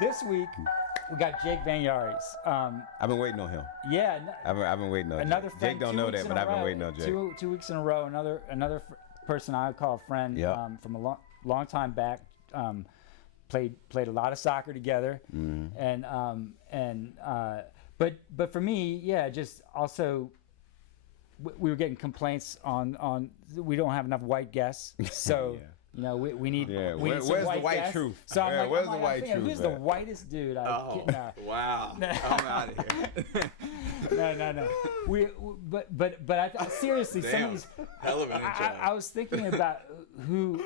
this week we got Jake Van Yaris. I've been waiting on him. Yeah, I've been waiting on another Jake. friend. Jake don't know that, but I've been waiting on Jake. 2 weeks in a row. Another person I would call a friend. Yep. From a long time back. Played a lot of soccer together, but for me, yeah, just also we were getting complaints on we don't have enough white guests, so. Yeah. We need. Yeah, we need where's some the white guests. truth? So I'm Where's the white thinking, truth who's the at? whitest dude? Wow. I'm out of here. No. But seriously, some of these. Hell of an intro. I was thinking about who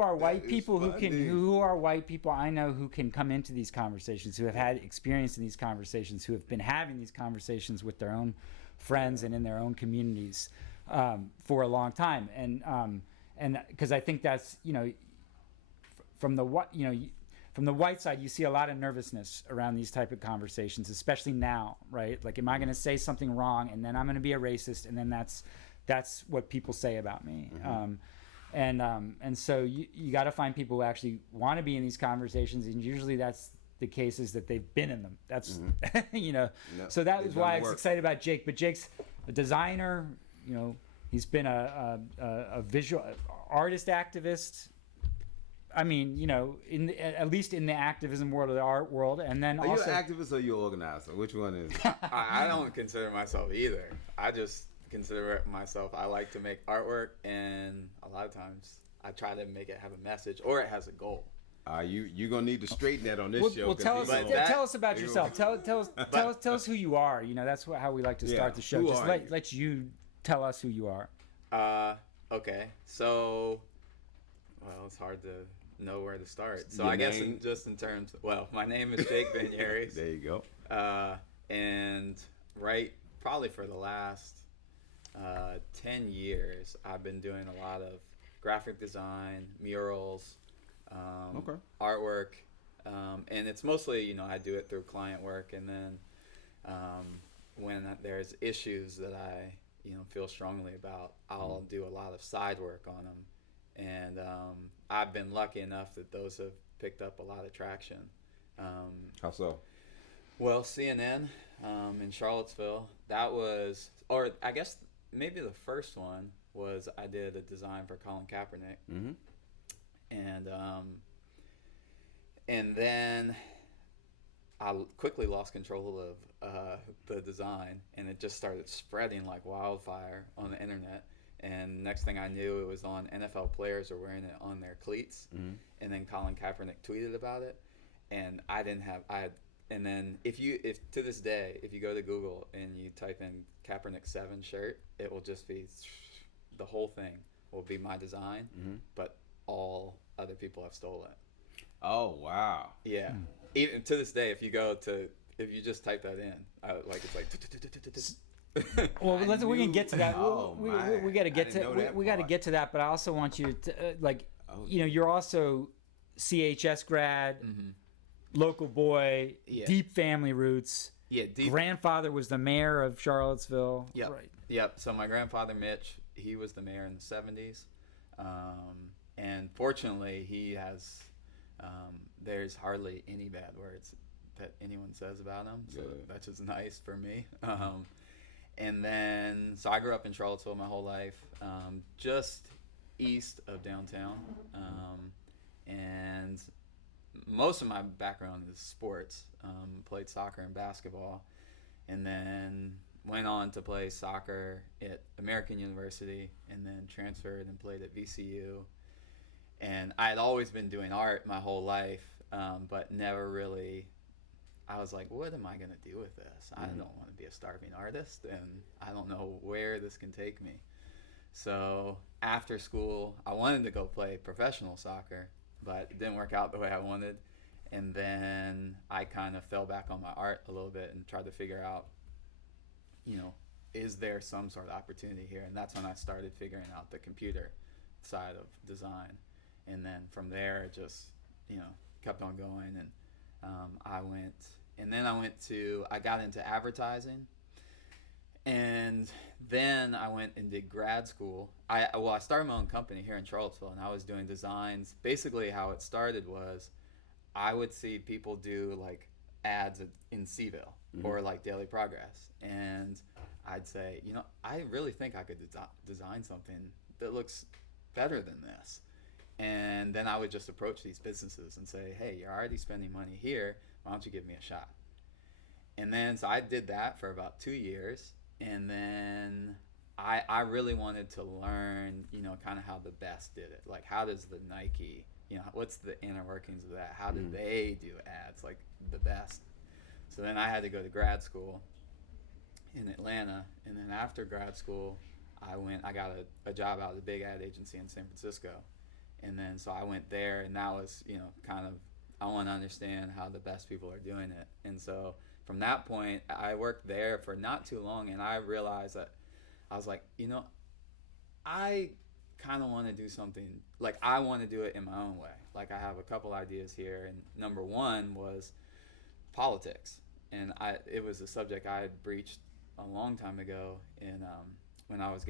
are white people who are white people I know who can come into these conversations, who have had experience in these conversations, who have been having these conversations with their own friends and in their own communities for a long time, and because I think that's from the white side, you see a lot of nervousness around these type of conversations, especially now, right? Like, am I going to say something wrong, and then I'm going to be a racist, and then that's what people say about me. And so you got to find people who actually want to be in these conversations, and usually that's the case is that they've been in them. That's So that was why I was excited about Jake. But Jake's a designer. He's been a visual artist activist. I mean, at least in the activism world, or the art world, and then Are also you an activist or you an organizer? Which one is it? I don't consider myself either. I just consider myself, I like to make artwork, and a lot of times I try to make it have a message or it has a goal. You're gonna need to straighten that on this show. Well, tell us about yourself. Tell us who you are. That's how we like to start the show. Just let you tell us who you are. Okay. So, it's hard to know where to start. So Your I guess name? just in terms, my name is Jake Van Yaris. There you go. And probably for the last 10 years, I've been doing a lot of graphic design, murals, artwork, and it's mostly, I do it through client work, and then when there's issues that I, feel strongly about, I'll do a lot of side work on them, and I've been lucky enough that those have picked up a lot of traction. How so? Well, CNN in Charlottesville, that was, or I guess maybe the first one was I did a design for Colin Kaepernick. Mm-hmm. And then I quickly lost control of the design, and it just started spreading like wildfire on the internet. And next thing I knew, it was on NFL players were wearing it on their cleats. Mm-hmm. And then Colin Kaepernick tweeted about it, and and then if to this day, if you go to Google and you type in Kaepernick 7 shirt, it will just be, the whole thing will be my design, but all other people have stolen it. Oh, wow. Yeah. Even to this day, if you just type that in, it's like. Well, we can get to that. We got to get to that. But I also want you to you're also CHS grad, local boy, deep family roots. Yeah, deep. Grandfather was the mayor of Charlottesville. Yep. Right. Yep. So my grandfather Mitch, he was the mayor in the 70s, and fortunately he has. There's hardly any bad words that anyone says about him, so that's just nice for me. And then, so I grew up in Charlottesville my whole life, just east of downtown, and most of my background is sports. Played soccer and basketball, and then went on to play soccer at American University, and then transferred and played at VCU. And I had always been doing art my whole life, but never really, I was like, what am I going to do with this? I don't want to be a starving artist, and I don't know where this can take me. So after school, I wanted to go play professional soccer, but it didn't work out the way I wanted. And then I kind of fell back on my art a little bit and tried to figure out, is there some sort of opportunity here? And that's when I started figuring out the computer side of design. And then from there, it just, kept on going. And I got into advertising. And then I went and did grad school. I started my own company here in Charlottesville, and I was doing designs. Basically, how it started was I would see people do like ads in Seville or like Daily Progress, and I'd say, I really think I could design something that looks better than this. And then I would just approach these businesses and say, hey, you're already spending money here. Why don't you give me a shot? And then, so I did that for about 2 years. And then I really wanted to learn, kind of how the best did it. Like, how does the Nike, what's the inner workings of that? How do they do ads like the best? So then I had to go to grad school in Atlanta. And then after grad school, I got a job out of the big ad agency in San Francisco. And then so I went there, and that was, kind of, I want to understand how the best people are doing it. And so from that point, I worked there for not too long, and I realized that I was like, I kind of want to do something, like I want to do it in my own way. Like I have a couple ideas here, and number one was politics. And it was a subject I had breached a long time ago when I was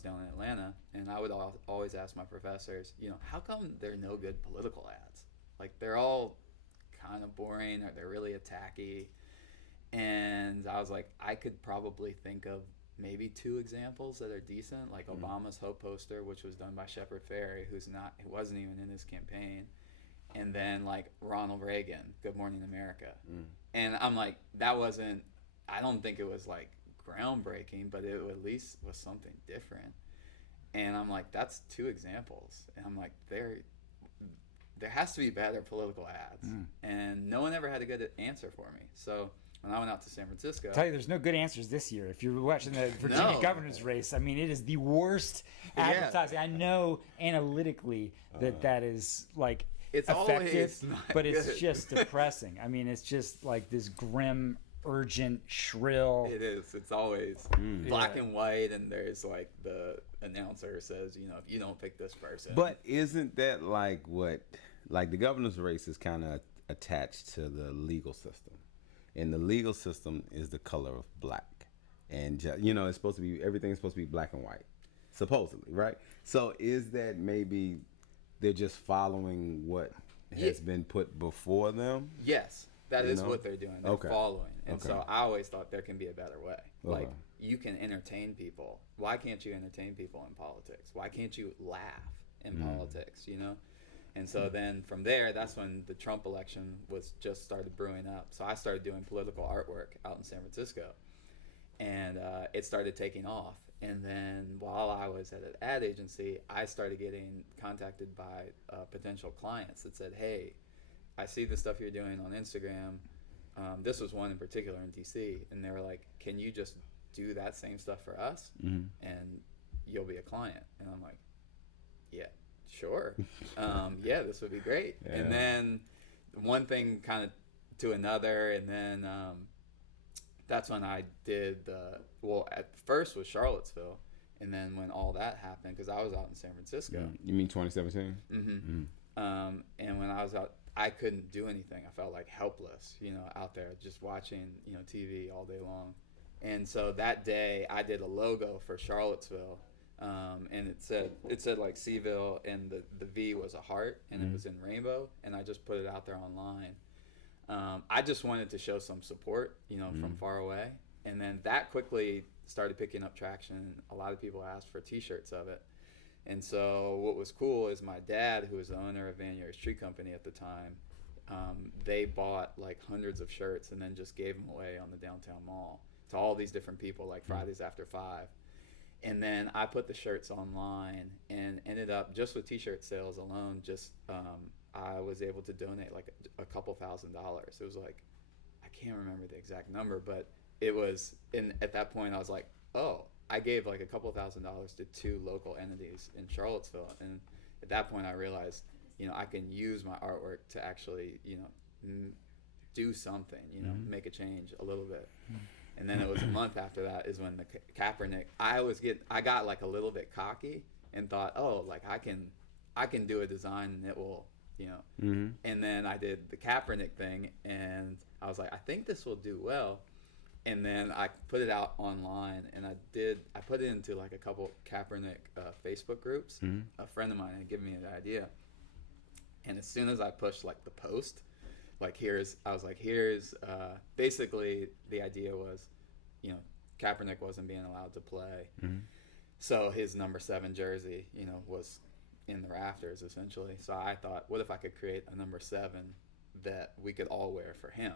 down in Atlanta, and I would always ask my professors, how come there are no good political ads? Like they're all kind of boring, or they're really attacky. And I was like, I could probably think of maybe 2 examples that are decent, like Obama's Hope poster, which was done by Shepard Fairey, who wasn't even in his campaign, and then like Ronald Reagan, Good Morning America. And I'm like, I don't think it was like groundbreaking, but it at least was something different. And I'm like, that's 2 examples. And I'm like, there has to be better political ads. And no one ever had a good answer for me. So when I went out to San Francisco, I'll tell you, there's no good answers this year. If you're watching the Virginia governor's race, I mean, it is the worst advertising. I know analytically that is like it's effective, but it's good. just depressing. I mean, it's just like this grim, urgent, shrill. It is. It's always black and white, and there's like the announcer says, if you don't pick this person. But isn't that like the governor's race is kind of attached to the legal system, and the legal system is the color of black, and it's supposed to be, everything's supposed to be black and white, supposedly, right? So is that maybe they're just following what has been put before them? Yes. That is what they're doing. They're following. And Okay. so I always thought there can be a better way. Like, you can entertain people. Why can't you entertain people in politics? Why can't you laugh in politics, And so then from there, that's when the Trump election was just started brewing up. So I started doing political artwork out in San Francisco. And it started taking off. And then while I was at an ad agency, I started getting contacted by potential clients that said, hey, I see the stuff you're doing on Instagram. This was one in particular in DC, and they were like, can you just do that same stuff for us? And you'll be a client. And I'm like, yeah, sure. This would be great. Yeah. And then one thing kind of to another, and then that's when I did at first was Charlottesville, and then when all that happened, because I was out in San Francisco. You mean 2017? And when I was out, I couldn't do anything. I felt like helpless, out there just watching, TV all day long. And so that day I did a logo for Charlottesville, and it said like Seville, and the V was a heart, and it was in rainbow, and I just put it out there online. I just wanted to show some support, from far away. And then that quickly started picking up traction. A lot of people asked for T-shirts of it. And so what was cool is my dad, who was the owner of Van Yer's Tree Company at the time, they bought like hundreds of shirts and then just gave them away on the downtown mall to all these different people, like Fridays after 5. And then I put the shirts online and ended up, just with T-shirt sales alone, I was able to donate like a couple $1,000s. It was like, I can't remember the exact number, but it was, and at that point I was like, oh, I gave like a couple $1,000s to 2 local entities in Charlottesville. And at that point I realized, I can use my artwork to actually, do something, make a change a little bit. And then it was a month after that is when the Kaepernick, I got like a little bit cocky and thought, oh, like I can do a design and it will, And then I did the Kaepernick thing, and I was like, I think this will do well. And then I put it out online, and I put it into like a couple Kaepernick Facebook groups. A friend of mine had given me an idea. And as soon as I pushed like the post, like here's basically the idea was, you know, Kaepernick wasn't being allowed to play. Mm-hmm. So his number 7 jersey, you know, was in the rafters essentially. So I thought, what if I could create a number 7 that we could all wear for him?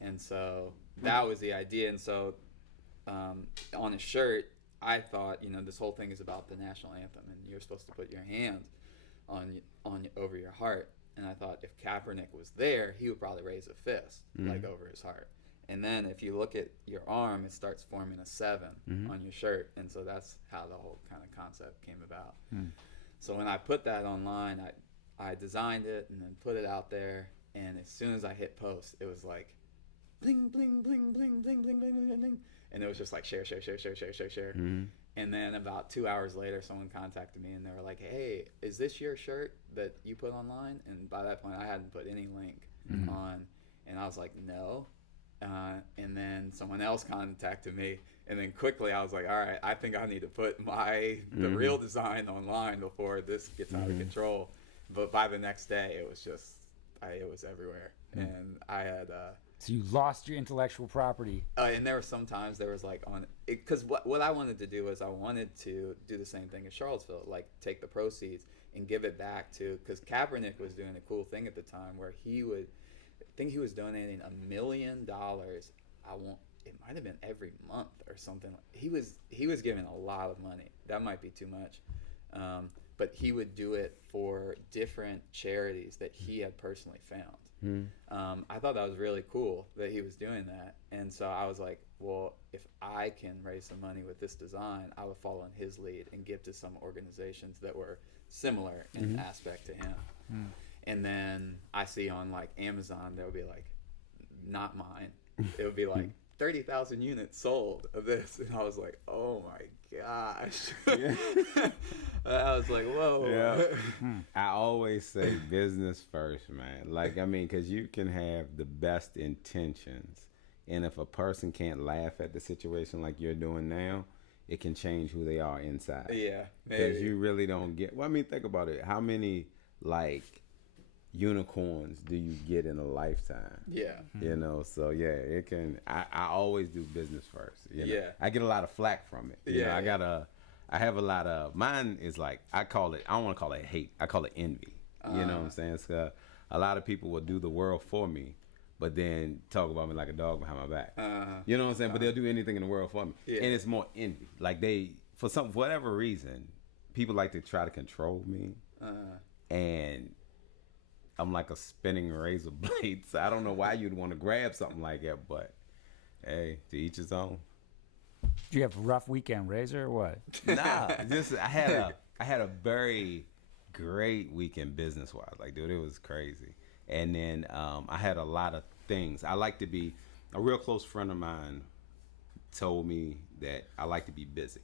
And so that was the idea. And so on his shirt, I thought, you know, this whole thing is about the national anthem, and you're supposed to put your hands on over your heart. And I thought if Kaepernick was there, he would probably raise a fist like over his heart. And then if you look at your arm, it starts forming a 7 on your shirt. And so that's how the whole kind of concept came about. So when I put that online, I designed it and then put it out there. And as soon as I hit post, it was like, bling, bling, bling, bling, bling, bling, bling, bling, bling. And it was just like share. And then about 2 hours later, someone contacted me and they were like, hey, is this your shirt that you put online? And by that point, I hadn't put any link on. And I was like, no. And then someone else contacted me. And then quickly I was like, all right, I think I need to put the real design online before this gets out of control. But by the next day, it was just, it was everywhere. And I had... So you lost your intellectual property. And there were some times there was like because what I wanted to do was I wanted to do the same thing in Charlottesville, like take the proceeds and give it back to, because Kaepernick was doing a cool thing at the time where I think he was donating $1 million. It might have been every month or something. He was giving a lot of money. That might be too much. But he would do it for different charities that he had personally found. I thought that was really cool that he was doing that. And so I was like, well, if I can raise some money with this design, I would follow in his lead and give to some organizations that were similar in aspect to him. And then I see on like Amazon, there would be like, not mine. It would be like 30,000 units sold of this. And I was like, oh my gosh. I was like, whoa. Yeah. I always say business first, man. Like, I mean, because you can have the best intentions, and if a person can't laugh at the situation like you're doing now, it can change who they are inside. Yeah. Because you really don't get... Well, I mean, think about it. How many, like, unicorns do you get in a lifetime? Yeah. You know, so yeah, it can... I always do business first. You know? Yeah. I get a lot of flack from it. You know, I have a lot of... Mine is like, I don't want to call it hate. I call it envy. You know what I'm saying? So a lot of people will do the world for me, but then talk about me like a dog behind my back. You know what I'm saying? But they'll do anything in the world for me. Yeah. And it's more envy. Like for whatever reason, people like to try to control me. And I'm like a spinning razor blade. So I don't know why you'd want to grab something like that, but hey, to each his own. Do you have a rough weekend, Razor, or what? Nah, I had a very great weekend business wise. Like, dude, it was crazy. And then I had a lot of things. I like to be... A real close friend of mine told me that I like to be busy.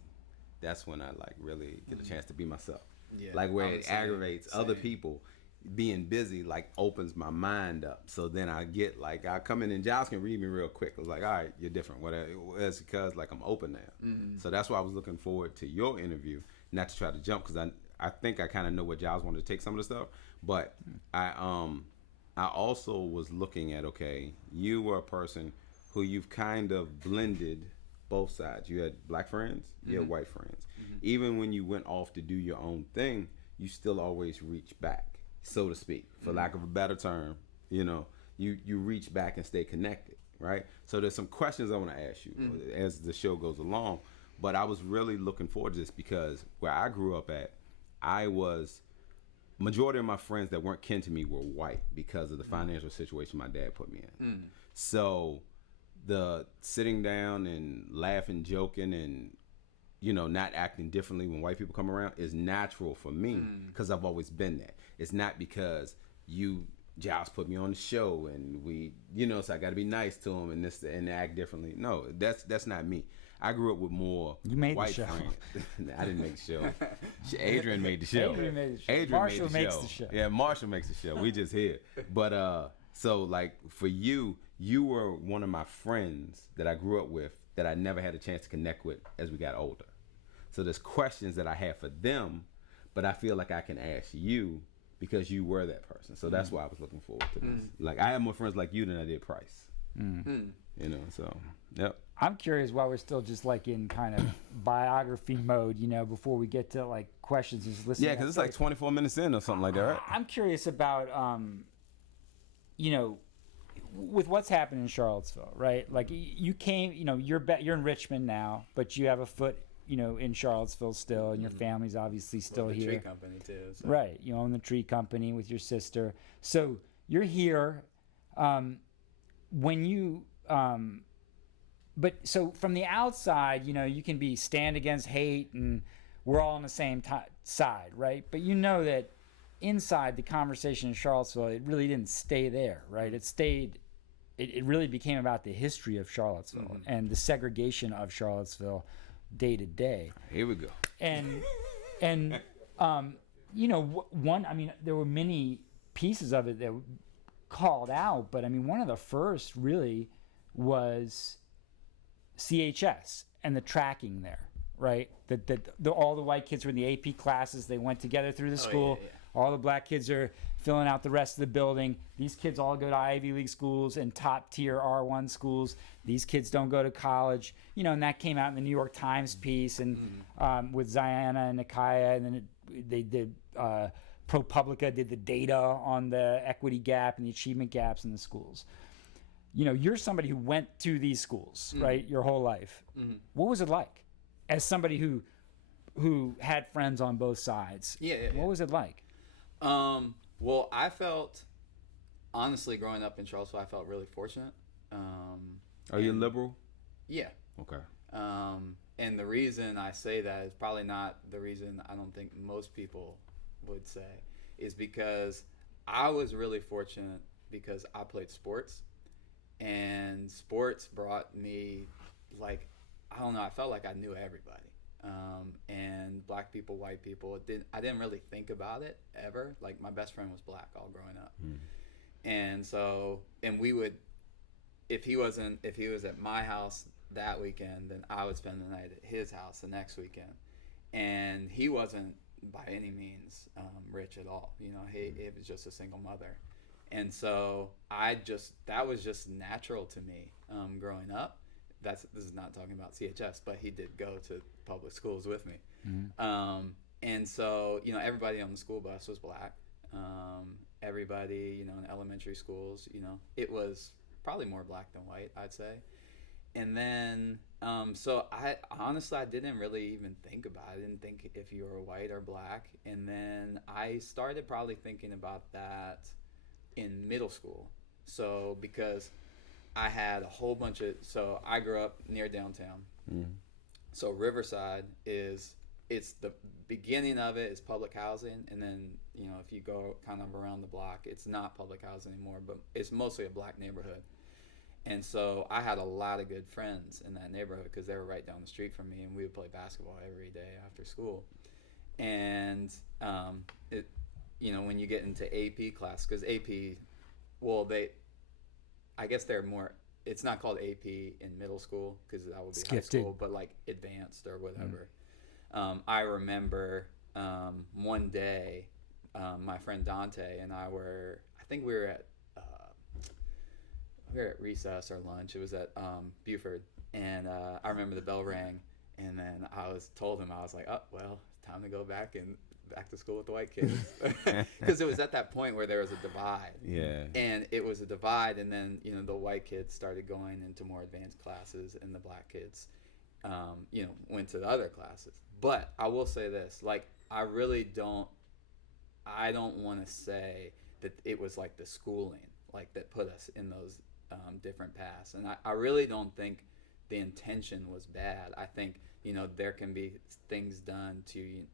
That's when I like really get a chance to be myself. Yeah, like where it aggravates other people. Being busy like opens my mind up. So then I get like, I come in and Giles can read me real quick. I was like, all right, you're different. Whatever. It's because like I'm open now. So that's why I was looking forward to your interview, not to try to jump, because I think I kind of know what Giles wanted to take some of the stuff. But I also was looking at, okay, you were a person who you've kind of blended both sides. You had black friends, you had white friends. Even when you went off to do your own thing, you still always reach back, so to speak, for lack of a better term. You know, you reach back and stay connected, right? So there's some questions I want to ask you as the show goes along. But I was really looking forward to this because where I grew up at, majority of my friends that weren't kin to me were white because of the financial situation my dad put me in. So the sitting down and laughing, joking, and, you know, not acting differently when white people come around is natural for me because I've always been that. It's not because Giles put me on the show and we, you know, so I got to be nice to him and act differently. No, that's not me. I grew up with more white friends. I didn't make the show. Adrian made the show. Marshall makes the show. Yeah, Marshall makes the show. We just here. But so like for you were one of my friends that I grew up with that I never had a chance to connect with as we got older. So there's questions that I have for them, but I feel like I can ask you because you were that person. So that's why I was looking forward to this. Like, I had more friends like you than I did Price. You know, so, yep. I'm curious why we're still just like in kind of biography mode, you know, before we get to like questions. Just listen. Yeah, because it's like 24 minutes in or something like that, right? I'm curious about, you know, with what's happened in Charlottesville, right? Like you came, you know, you're in Richmond now, but you have a foot, you know, in Charlottesville still, and your family's obviously still the here. tree company too. So. Right. You own the tree company with your sister. So you're here. When you, but so from the outside, you know, you can be stand against hate and we're all on the same side, right? But you know that inside the conversation in Charlottesville, it really didn't stay there, right? It stayed, it really became about the history of Charlottesville and the segregation of Charlottesville day to day. Here we go. And you know, I mean, there were many pieces of it that called out, but I mean, one of the first really was CHS and the tracking there, right? All the white kids were in the AP classes. They went together through the school. Yeah. All the black kids are filling out the rest of the building. These kids all go to Ivy League schools and top tier R1 schools. These kids don't go to college, you know, and that came out in the New York Times piece and with Ziana and Nikaya, and then they did ProPublica did the data on the equity gap and the achievement gaps in the schools. You know, you're somebody who went to these schools, right, your whole life. What was it like as somebody who had friends on both sides? What was it like? Well, I felt, honestly, growing up in Charlottesville, I felt really fortunate. Are you liberal? Yeah. Okay. And the reason I say that is probably not the reason I don't think most people would say, is because I was really fortunate because I played sports, and sports brought me, like, I don't know, I felt like I knew everybody. And black people, white people, I didn't really think about it ever. Like, my best friend was black all growing up. And so, and we would, if he was at my house that weekend, then I would spend the night at his house the next weekend. And he wasn't by any means rich at all. You know, it was just a single mother. And so that was just natural to me growing up. This is not talking about CHS, but he did go to public schools with me. And so, you know, everybody on the school bus was black. Everybody, you know, in elementary schools, you know, it was probably more black than white, I'd say. And then, so I didn't really even think about it. I didn't think if you were white or black. And then I started probably thinking about that in middle school. So, because I had a whole bunch of, so I grew up near downtown. So Riverside it's the beginning of it is public housing. And then, you know, if you go kind of around the block, it's not public housing anymore, but it's mostly a black neighborhood. And so I had a lot of good friends in that neighborhood because they were right down the street from me, and we would play basketball every day after school. And, you know, when you get into AP class, because AP, well, I guess they're more, it's not called AP in middle school because that would be high school, but like advanced or whatever. I remember one day my friend Dante and I we were at recess or lunch. It was at Buford, and I remember the bell rang, and then I told him, I was like, oh, well, time to go back to school with the white kids. Because it was at that point where there was a divide. Yeah. And it was a divide, and then, you know, the white kids started going into more advanced classes, and the black kids, you know, went to the other classes. But I will say this, like, I don't want to say that it was like the schooling, like, that put us in those different paths. And I really don't think the intention was bad. I think, you know, there can be things done to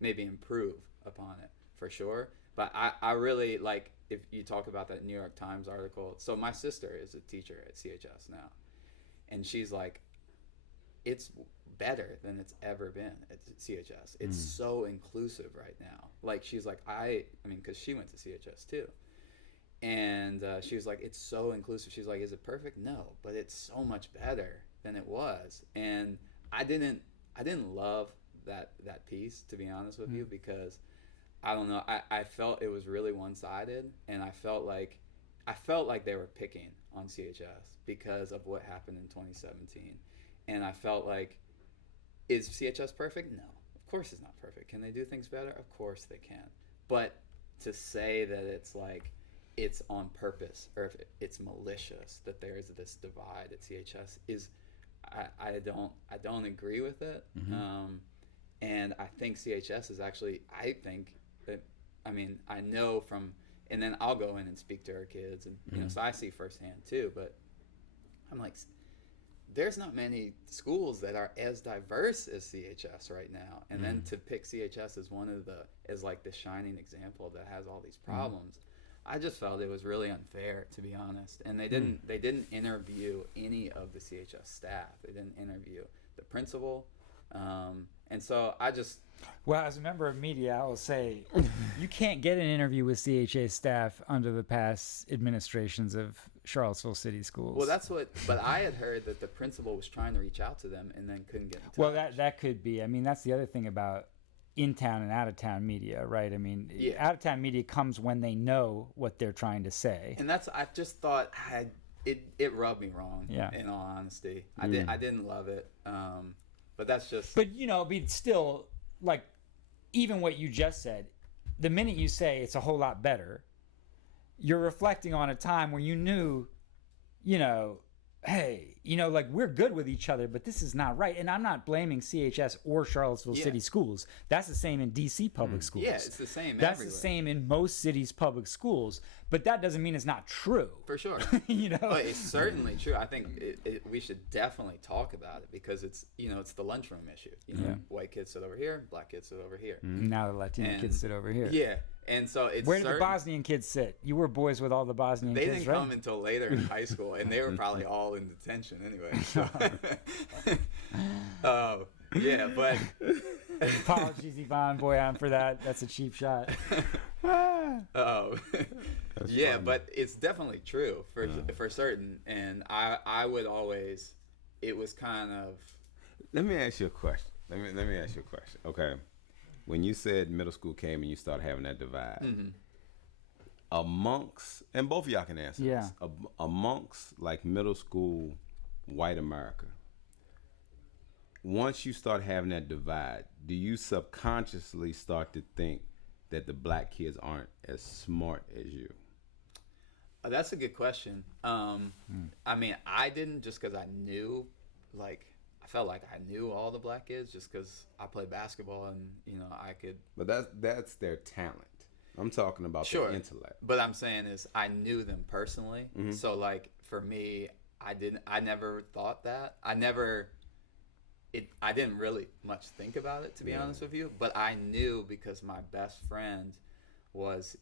maybe improve upon it, for sure. But I really, like, if you talk about that New York Times article, so my sister is a teacher at CHS now, and she's like, it's better than it's ever been at CHS. It's so inclusive right now. Like, she's like, I mean, because she went to CHS too. And she was like, it's so inclusive. She's like, is it perfect? No, but it's so much better than it was. And I didn't love that piece, to be honest with you, because I don't know. I felt it was really one-sided, and I felt like they were picking on CHS because of what happened in 2017. And I felt like, is CHS perfect? No. Of course it's not perfect. Can they do things better? Of course they can. But to say that it's like it's on purpose or if it's malicious that there is this divide at CHS is I don't agree with it. And I think CHS is actually, I think that, I mean, I know from, and then I'll go in and speak to our kids, and you know, so I see firsthand too. But I'm like, there's not many schools that are as diverse as CHS right now, and then to pick CHS as one of as like the shining example that has all these problems, I just felt it was really unfair, to be honest. And they didn't interview any of the CHS staff. They didn't interview the principal, and so I just. Well, as a member of media, I will say you can't get an interview with CHA staff under the past administrations of Charlottesville City Schools. Well, that's what. But I had heard that the principal was trying to reach out to them and then couldn't get in touch. Well, that could be. I mean, that's the other thing about in-town and out-of-town media, right? I mean, out-of-town media comes when they know what they're trying to say. And that's. I just thought it rubbed me wrong. Yeah. In all honesty, I didn't love it. But that's just. But you know, be still. Like, even what you just said, the minute you say it's a whole lot better, you're reflecting on a time where you knew, you know, hey, you know, like we're good with each other, but this is not right. And I'm not blaming CHS or Charlottesville City Schools. That's the same in DC public schools. Yeah, it's the same That's everywhere. the same in most cities' public schools. But that doesn't mean it's not true. For sure. You know? But it's certainly true. I think we should definitely talk about it because it's, you know, it's the lunchroom issue. You know, white kids sit over here, black kids sit over here. Now the Latino kids sit over here. Yeah. And so it's Where did the Bosnian kids sit? You were boys with all the Bosnian They kids, didn't right? come until later in high school, and they were probably all in detention anyway. So. Yeah, but Apologies, Yvonne Boyan, for that. That's a cheap shot. yeah, but it's definitely true for certain. And I would always, it was kind of. Let me ask you a question. Let me ask you a question. Okay, when you said middle school came and you started having that divide, amongst, and both of y'all can answer this, amongst like middle school white America, once you start having that divide, do you subconsciously start to think that the black kids aren't as smart as you? That's a good question. I mean, I didn't, just because I knew, like, I felt like I knew all the black kids just because I played basketball and, you know, I could. But that's their talent. I'm talking about their intellect. But I'm saying is I knew them personally. So, like, for me, I never thought that. I didn't really much think about it, to be honest with you. But I knew because my best friend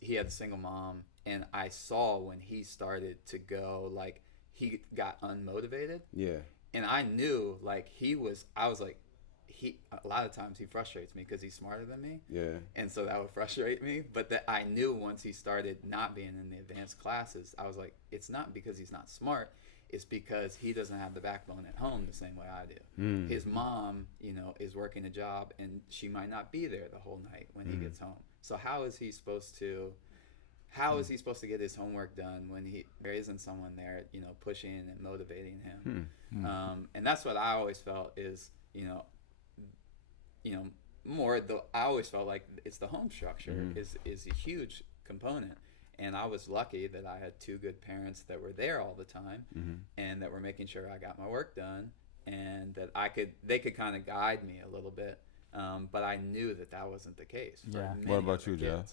he had a single mom, and I saw when he started to go, like, he got unmotivated. Yeah. And I knew, like, I was like, a lot of times he frustrates me because he's smarter than me. Yeah. And so that would frustrate me. But that I knew once he started not being in the advanced classes, I was like, it's not because he's not smart. It's because he doesn't have the backbone at home the same way I do. His mom, you know, is working a job, and she might not be there the whole night when he gets home. So how is he supposed to get his homework done when there isn't someone there, you know, pushing and motivating him? And that's what I always felt is, you know, I always felt like it's the home structure is a huge component. And I was lucky that I had two good parents that were there all the time and that were making sure I got my work done and that they could kind of guide me a little bit. But I knew that wasn't the case. What about you, Jeff?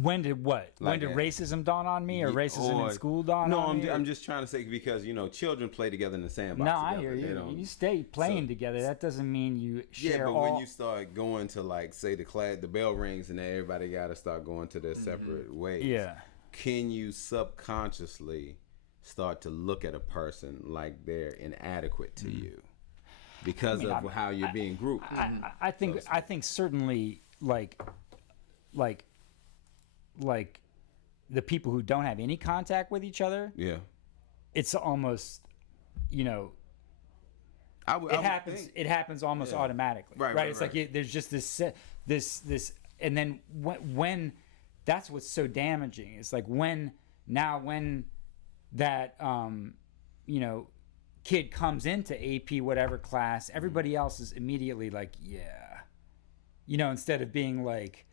When did what? When did racism dawn on me, or racism in school dawn on me? No, I'm just trying to say because, you know, children play together in the sandbox. No, I hear you. You stay playing together. That doesn't mean you share. Yeah, but when you start going to, like, say the bell rings and everybody got to start going to their separate ways. Yeah. Can you subconsciously start to look at a person like they're inadequate to you because of how you're being grouped? I think certainly like the people who don't have any contact with each other, it's almost, you know, it happens almost automatically, right? It's like there's just this and then when that's what's so damaging. It's like when that you know, kid comes into AP whatever class, everybody else is immediately like, yeah, you know, instead of being like,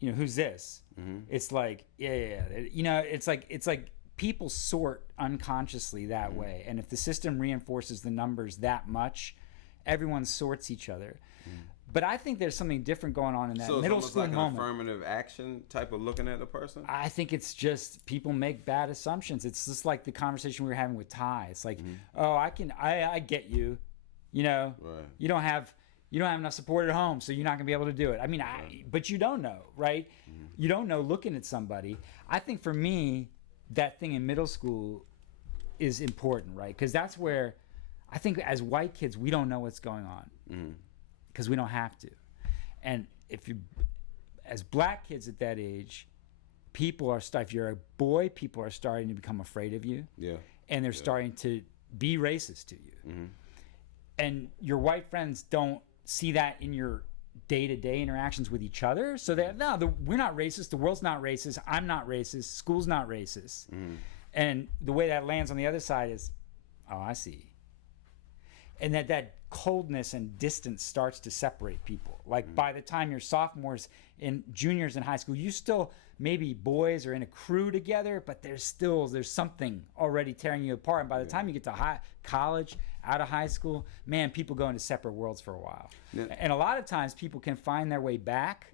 you know, who's this? It's like, yeah, you know, it's like people sort unconsciously that way, and if the system reinforces the numbers that much, everyone sorts each other. But I think there's something different going on in that middle school like moment. an affirmative action type of looking at a person. I think it's just people make bad assumptions. It's just like the conversation we were having with Ty. It's like, oh, I get you. You know, Right. you don't have enough support at home, so you're not gonna be able to do it. I mean, but you don't know, right? You don't know looking at somebody. I think for me, that thing in middle school is important, right? Because that's where I think as white kids we don't know what's going on because we don't have to. And if you, as black kids at that age, if you're a boy, people are starting to become afraid of you. Yeah. And they're starting to be racist to you. And your white friends don't see that in your day-to-day interactions with each other. So we're not racist. The world's not racist. I'm not racist. School's not racist. And the way that lands on the other side is, oh, I see. And that coldness and distance starts to separate people. Like by the time you're sophomores and juniors in high school, you still maybe boys are in a crew together, but there's something already tearing you apart. And by the time you get to college, out of high school, man, people go into separate worlds for a while. Yeah. And a lot of times people can find their way back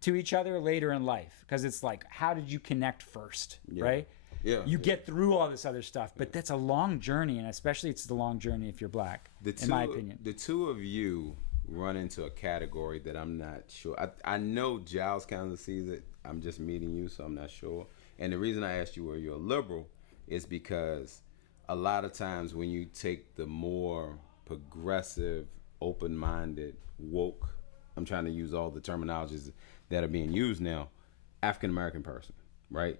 to each other later in life, because it's like, how did you connect first, right? Yeah, you get through all this other stuff, but that's a long journey, and especially it's the long journey if you're black, in my opinion. The two of you run into a category that I'm not sure. I know Giles kind of sees it. I'm just meeting you, so I'm not sure. And the reason I asked you were you're a liberal is because a lot of times when you take the more progressive, open-minded, woke, I'm trying to use all the terminologies that are being used now, African-American person, right?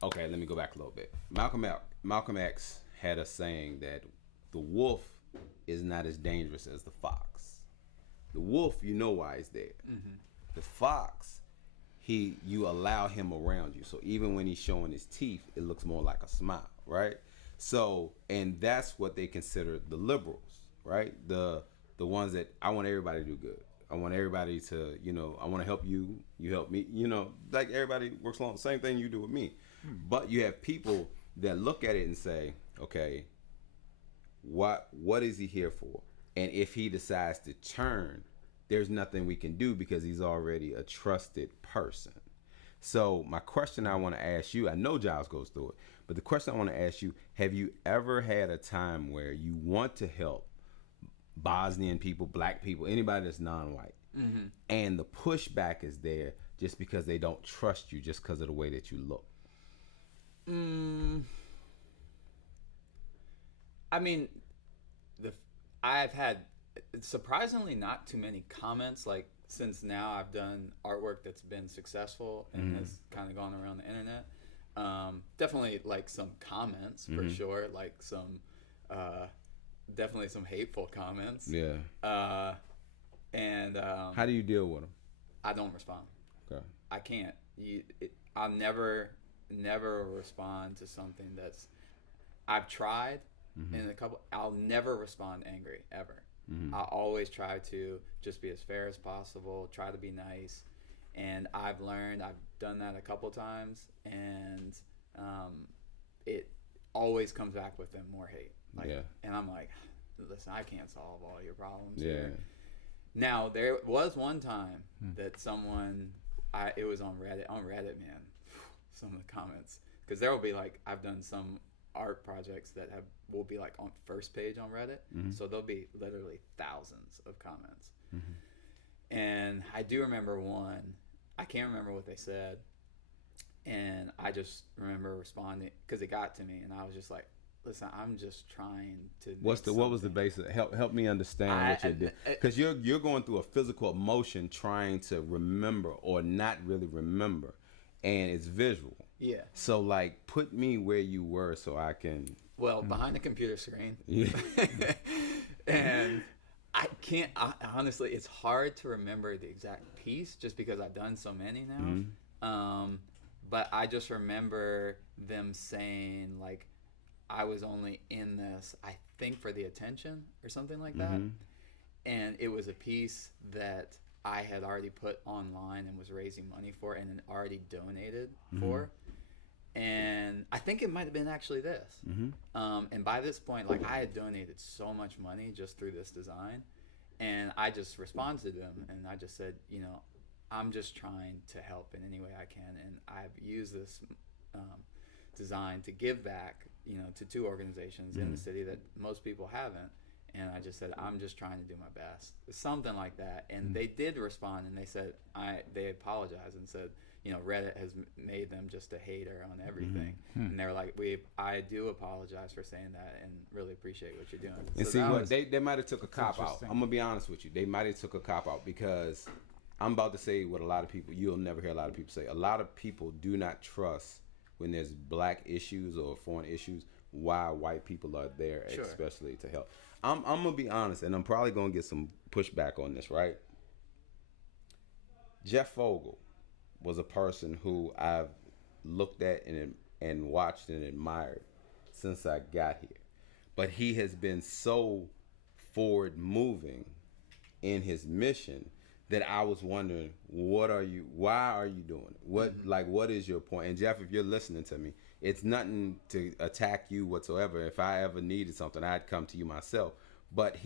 Okay, let me go back a little bit. Malcolm X had a saying that the wolf is not as dangerous as the fox. The wolf, you know why he's there. The fox, you allow him around you. So even when he's showing his teeth, it looks more like a smile, right? So, and that's what they consider the liberals, right? The ones that I want everybody to do good. I want everybody to, you know, I want to help you, you help me, you know, like everybody works along the same thing you do with me. But you have people that look at it and say, okay, what is he here for? And if he decides to turn, there's nothing we can do because he's already a trusted person. So my question I want to ask you, I know Giles goes through it, but the question I want to ask you, have you ever had a time where you want to help Bosnian people, black people, anybody that's non-white, and the pushback is there just because they don't trust you just because of the way that you look? I mean, I've had surprisingly not too many comments. Like, since now I've done artwork that's been successful and has kind of gone around the internet. Definitely like some comments for sure, like some definitely some hateful comments. Yeah. And how do you deal with them? I don't respond. Okay. I can't. I'll never respond to something that's I've tried in I'll never respond angry ever. I always try to just be as fair as possible, try to be nice, and I've done that a couple times, and it always comes back with them more hate. And I'm like, listen, I can't solve all your problems here. Now, there was one time that someone, it was on Reddit, man, some of the comments, because there will be like, I've done some art projects that will be like on first page on Reddit, so there'll be literally thousands of comments. And I do remember one, I can't remember what they said, and I just remember responding because it got to me, and I was just like, listen, I'm just trying to. What was the basis? Help me understand what you did, because you're going through a physical emotion trying to remember or not really remember, and it's visual. Yeah. So like, put me where you were so I can. Well, behind the computer screen. Yeah. And I can't honestly. It's hard to remember the exact piece just because I've done so many now. But I just remember them saying like I was only in this, I think, for the attention or something like that. And it was a piece that I had already put online and was raising money for and had already donated for. And I think it might have been actually this. And by this point, like, I had donated so much money just through this design. And I just responded to them and I just said, you know, I'm just trying to help in any way I can. And I've used this design to give back, you know, to 2 organizations in the city that most people haven't. And I just said, I'm just trying to do my best. Something like that. And they did respond and they said, they apologized and said, you know, Reddit has made them just a hater on everything. And they were like, I do apologize for saying that and really appreciate what you're doing. And so see, what they might have took a cop out. I'm gonna be honest with you. They might have took a cop out because I'm about to say what a lot of people, you'll never hear a lot of people say. A lot of people do not trust when there's black issues or foreign issues, why white people are there, especially to help. I'm gonna be honest, and I'm probably gonna get some pushback on this, right? Jeff Fogel was a person who I've looked at and watched and admired since I got here. But he has been so forward moving in his mission that I was wondering, why are you doing it? What is your point? And Jeff, if you're listening to me, it's nothing to attack you whatsoever. If I ever needed something, I'd come to you myself. But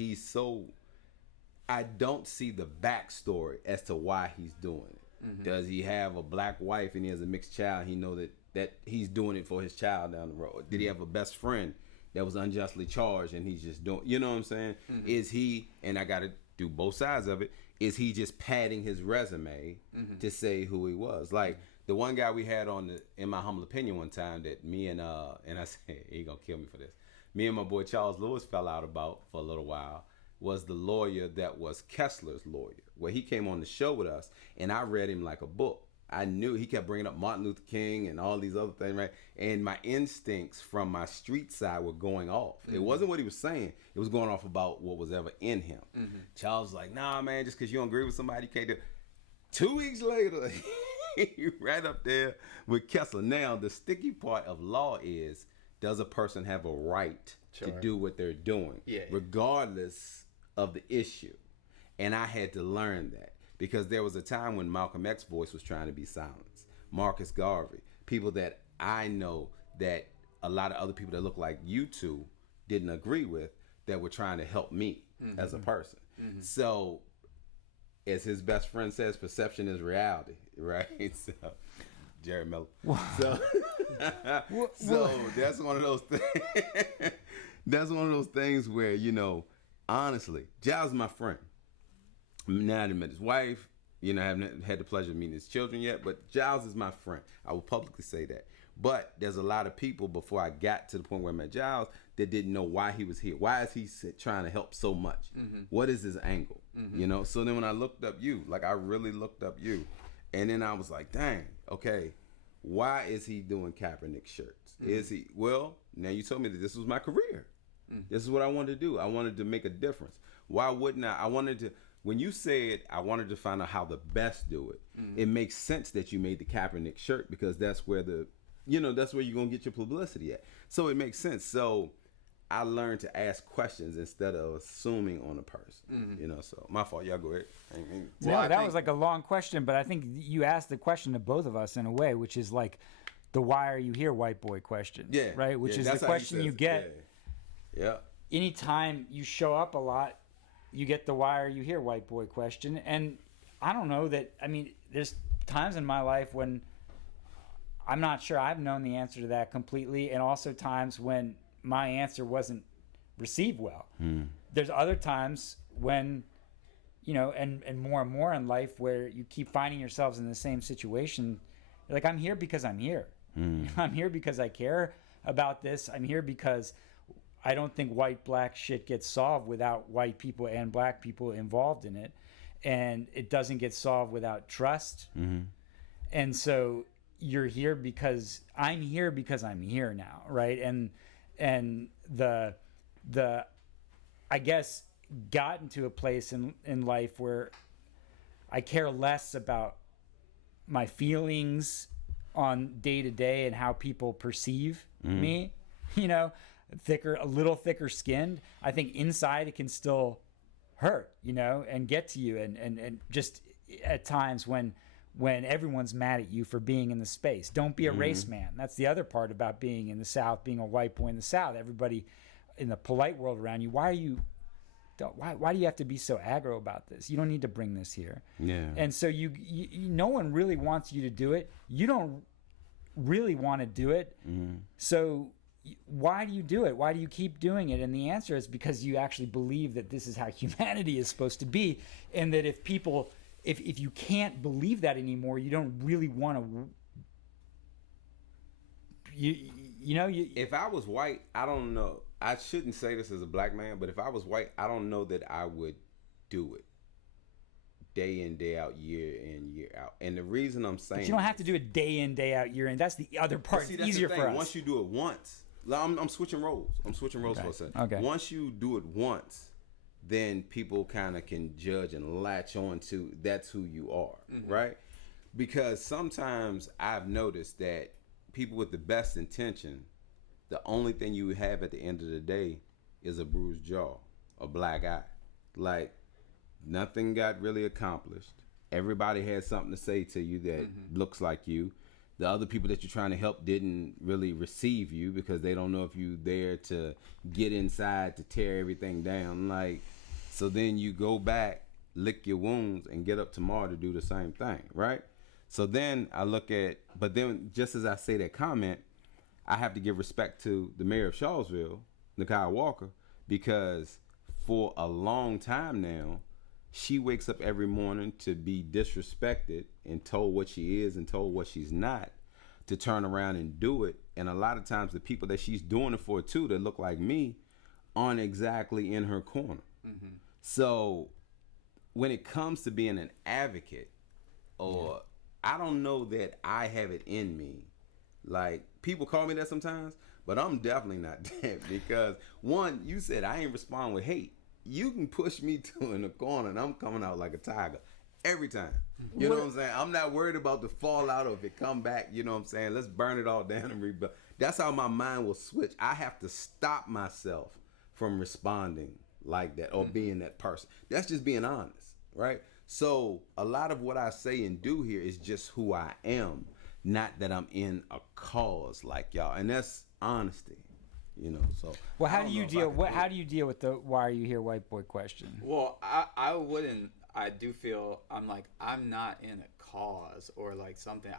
I don't see the backstory as to why he's doing it. Does he have a black wife and he has a mixed child? He know that he's doing it for his child down the road. Did he have a best friend that was unjustly charged and he's just doing, you know what I'm saying? Is he, and I got to do both sides of it, is he just padding his resume to say who he was? Like the one guy we had on in my humble opinion one time that me and I said, he gonna kill me for this. Me and my boy Charles Lewis fell out about for a little while was the lawyer that was Kessler's lawyer, where he came on the show with us and I read him like a book. I knew he kept bringing up Martin Luther King and all these other things, right? And my instincts from my street side were going off. It wasn't what he was saying. It was going off about what was ever in him. Charles was like, nah, man, just because you don't agree with somebody, you can't do it. 2 weeks later, he right up there with Kessler. Now, the sticky part of law is, does a person have a right to do what they're doing, regardless of the issue? And I had to learn that. Because there was a time when Malcolm X's voice was trying to be silenced. Marcus Garvey, people that I know that a lot of other people that look like you two didn't agree with, that were trying to help me as a person. So, as his best friend says, perception is reality, right? So, Jerry Miller. So, so that's one of those things. That's one of those things where, you know, honestly, Giles is my friend. Now I haven't met his wife, you know, I haven't had the pleasure of meeting his children yet, but Giles is my friend. I will publicly say that. But there's a lot of people before I got to the point where I met Giles that didn't know why he was here. Why is he trying to help so much? What is his angle? You know, so then when I looked up you, like I really looked up you, and then I was like, dang, okay, why is he doing Kaepernick shirts? Is he, well, now you told me that this was my career. This is what I wanted to do. I wanted to make a difference. Why wouldn't I wanted to, when you said I wanted to find out how the best do it, it makes sense that you made the Kaepernick shirt because that's where that's where you're going to get your publicity at. So it makes sense. So I learned to ask questions instead of assuming on a person, you know, so my fault. Y'all go ahead. That was like a long question, but I think you asked the question to both of us in a way, which is like the why are you here white boy question. Yeah. Right? Which is the question you get. Yeah. Anytime you show up a lot, you get the why are you here white boy question. And I don't know that, I mean, there's times in my life when I'm not sure I've known the answer to that completely, and also times when my answer wasn't received well. There's other times when, you know, and more in life where you keep finding yourselves in the same situation. Like, I'm here because I'm here. I'm here because I care about this. I'm here because I don't think white-black shit gets solved without white people and black people involved in it. And it doesn't get solved without trust. And so you're here because I'm here now, right? And the I guess gotten to a place in life where I care less about my feelings on day to day and how people perceive me, you know, a little thicker skinned. I think inside it can still hurt, you know, and get to you. And just at times when everyone's mad at you for being in the space, don't be a race man. That's the other part about being in the South, being a white boy in the South. Everybody in the polite world around you, why do you have to be so aggro about this? You don't need to bring this here. Yeah. And so you no one really wants you to do it. You don't really want to do it. So why do you do it? Why do you keep doing it? And the answer is because you actually believe that this is how humanity is supposed to be, and that if you can't believe that anymore, you don't really want to. If I was white, I don't know. I shouldn't say this as a black man, but if I was white, I don't know that I would do it day in, day out, year in, year out. And the reason I'm saying, but you don't have to do it day in, day out, year in. That's the other part. See, it's that's easier the thing. for us. Once you do it once, I'm switching roles. For a second. Okay. Once you do it once, then people kind of can judge and latch on to that's who you are, right? Because sometimes I've noticed that people with the best intention, the only thing you have at the end of the day is a bruised jaw, a black eye. Like, nothing got really accomplished. Everybody had something to say to you that looks like you. The other people that you're trying to help didn't really receive you because they don't know if you're there to get inside to tear everything down. Like, so then you go back, lick your wounds, and get up tomorrow to do the same thing, right? So then I look at, but then just as I say that comment, I have to give respect to the mayor of Charlottesville, Nakai Walker, because for a long time now, she wakes up every morning to be disrespected and told what she is and told what she's not, to turn around and do it. And a lot of times the people that she's doing it for too, that look like me, aren't exactly in her corner. So when it comes to being an advocate, or I don't know that I have it in me. Like, people call me that sometimes, but I'm definitely not that, because one, you said I ain't respond with hate. You can push me to in the corner and I'm coming out like a tiger every time. You know what I'm saying? I'm not worried about the fallout or if it come back. You know what I'm saying? Let's burn it all down and rebuild. That's how my mind will switch. I have to stop myself from responding like that or being that person. That's just being honest, right? So a lot of what I say and do here is just who I am, not that I'm in a cause like y'all. And that's honesty. You know, so well, how do you deal with the "why are you here, white boy" question? Well, I wouldn't. I do feel I'm not in a cause or like something.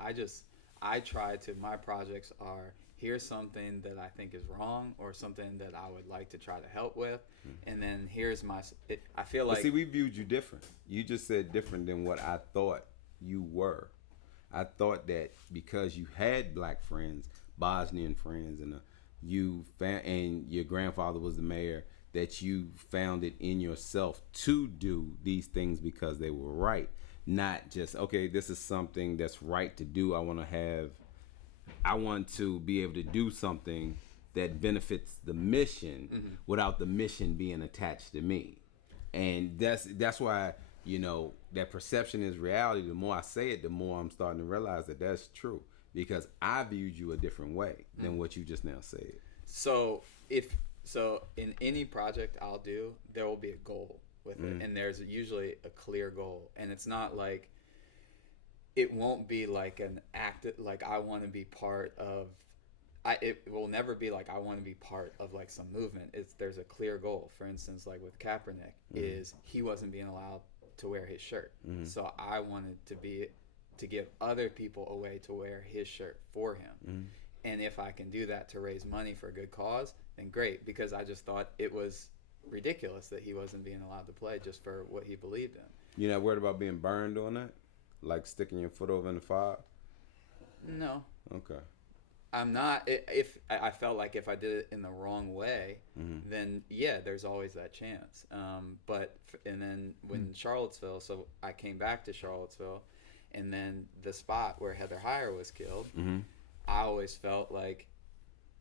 I try to. My projects are, here's something that I think is wrong or something that I would like to try to help with, and then here's I feel like. But see, we viewed you different. You just said different than what I thought you were. I thought that because you had black friends, Bosnian friends, and and your grandfather was the mayor, that you found it in yourself to do these things because they were right, not just, okay, this is something that's right to do. I want to be able to do something that benefits the mission without the mission being attached to me. And that's why, you know, that perception is reality. The more I say it, the more I'm starting to realize that that's true, because I viewed you a different way than what you just now said. So in any project I'll do, there will be a goal with it, and there's usually a clear goal, and it's not like, it won't be like an act like I want to be part of. It will never be like I want to be part of like some movement. There's a clear goal. For instance, like with Kaepernick, is he wasn't being allowed to wear his shirt, so I wanted to give other people a way to wear his shirt for him. And if I can do that to raise money for a good cause, then great, because I just thought it was ridiculous that he wasn't being allowed to play just for what he believed in. You're not worried about being burned on that? Like sticking your foot over in the fire? No. Okay. I'm not. If I felt like if I did it in the wrong way, then yeah, there's always that chance. And then when Charlottesville, so I came back to Charlottesville, and then the spot where Heather Heyer was killed, I always felt like,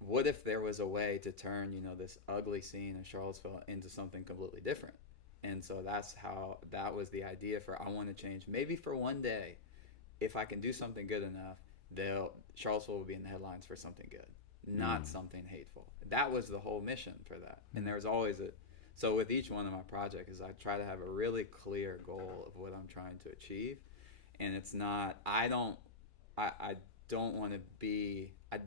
what if there was a way to turn, you know, this ugly scene in Charlottesville into something completely different? And so that was the idea for I want to change. Maybe for one day, if I can do something good enough, Charlottesville will be in the headlines for something good, not something hateful. That was the whole mission for that. And there's always so with each one of my projects I try to have a really clear goal of what I'm trying to achieve. And it's not, I don't want to be, I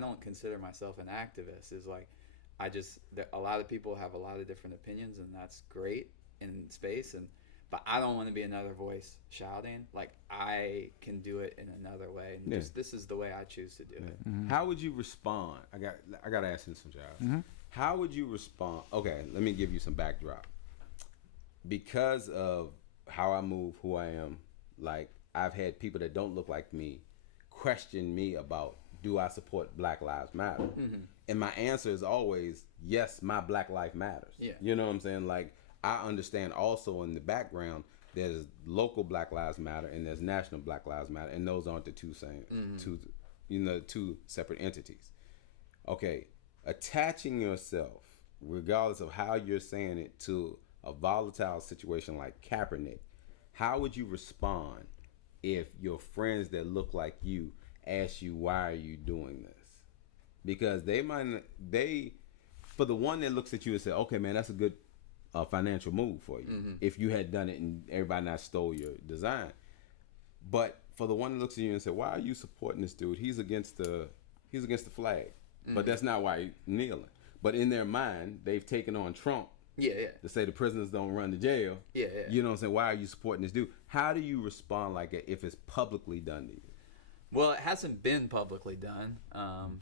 don't consider myself an activist. It's like, a lot of people have a lot of different opinions, and that's great in space. But I don't want to be another voice shouting. Like, I can do it in another way. And this is the way I choose to do it. Mm-hmm. How would you respond? I got to ask you some jobs. Mm-hmm. How would you respond? Okay, let me give you some backdrop. Because of how I move, who I am, like, I've had people that don't look like me question me about, do I support Black Lives Matter? Mm-hmm. And my answer is always, yes, my Black life matters. Yeah. You know what I'm saying? Like, I understand also in the background, there's local Black Lives Matter and there's national Black Lives Matter, and those aren't the two same, two separate entities. Okay, attaching yourself, regardless of how you're saying it, to a volatile situation like Kaepernick, how would you respond if your friends that look like you ask you, why are you doing this? Because for the one that looks at you and say, okay, man, that's a good financial move for you, if you had done it and everybody not stole your design. But for the one that looks at you and say, why are you supporting this dude? He's against the flag, but that's not why he's kneeling. But in their mind, they've taken on Trump to say the prisoners don't run to jail. You know what I'm saying? Why are you supporting this dude? How do you respond like that if it's publicly done to you? Well, it hasn't been publicly done.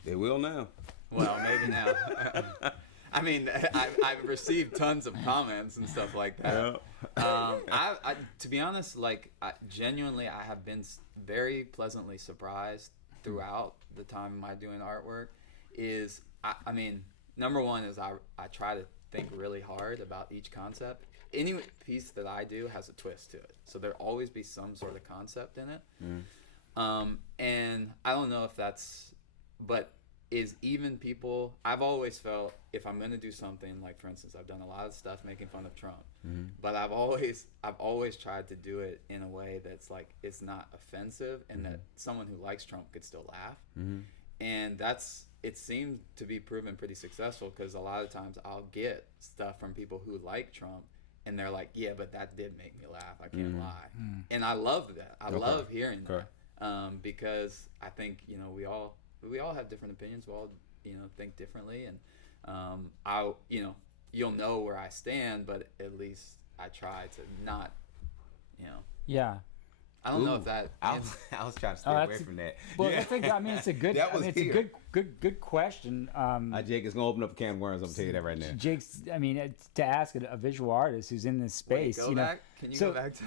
They will now. Well, maybe now. I mean, I've received tons of comments and stuff like that. Yeah. To be honest, like, genuinely, I have been very pleasantly surprised throughout the time of my doing artwork. I mean, number one is I try to think really hard about each concept. Any piece that I do has a twist to it, so there'll always be some sort of concept in it. And I don't know if but I've always felt, if I'm going to do something, like, for instance, I've done a lot of stuff making fun of Trump, but I've always tried to do it in a way that's like, it's not offensive, and that someone who likes Trump could still laugh. And it seemed to be proven pretty successful, because a lot of times I'll get stuff from people who like Trump, and they're like, yeah, but that did make me laugh, I can't lie. And I love that. I love hearing that. Because I think, we all have different opinions. We all, think differently, and you'll know where I stand, but at least I try to not, Yeah. I don't know if that. I was trying to stay away from that. Well, I think, it's a good. It's a good question. Jake is gonna open up a can of worms. I'm gonna tell you that right now. Jake's. To ask a visual artist who's in this space. Wait, back. Can you go back to?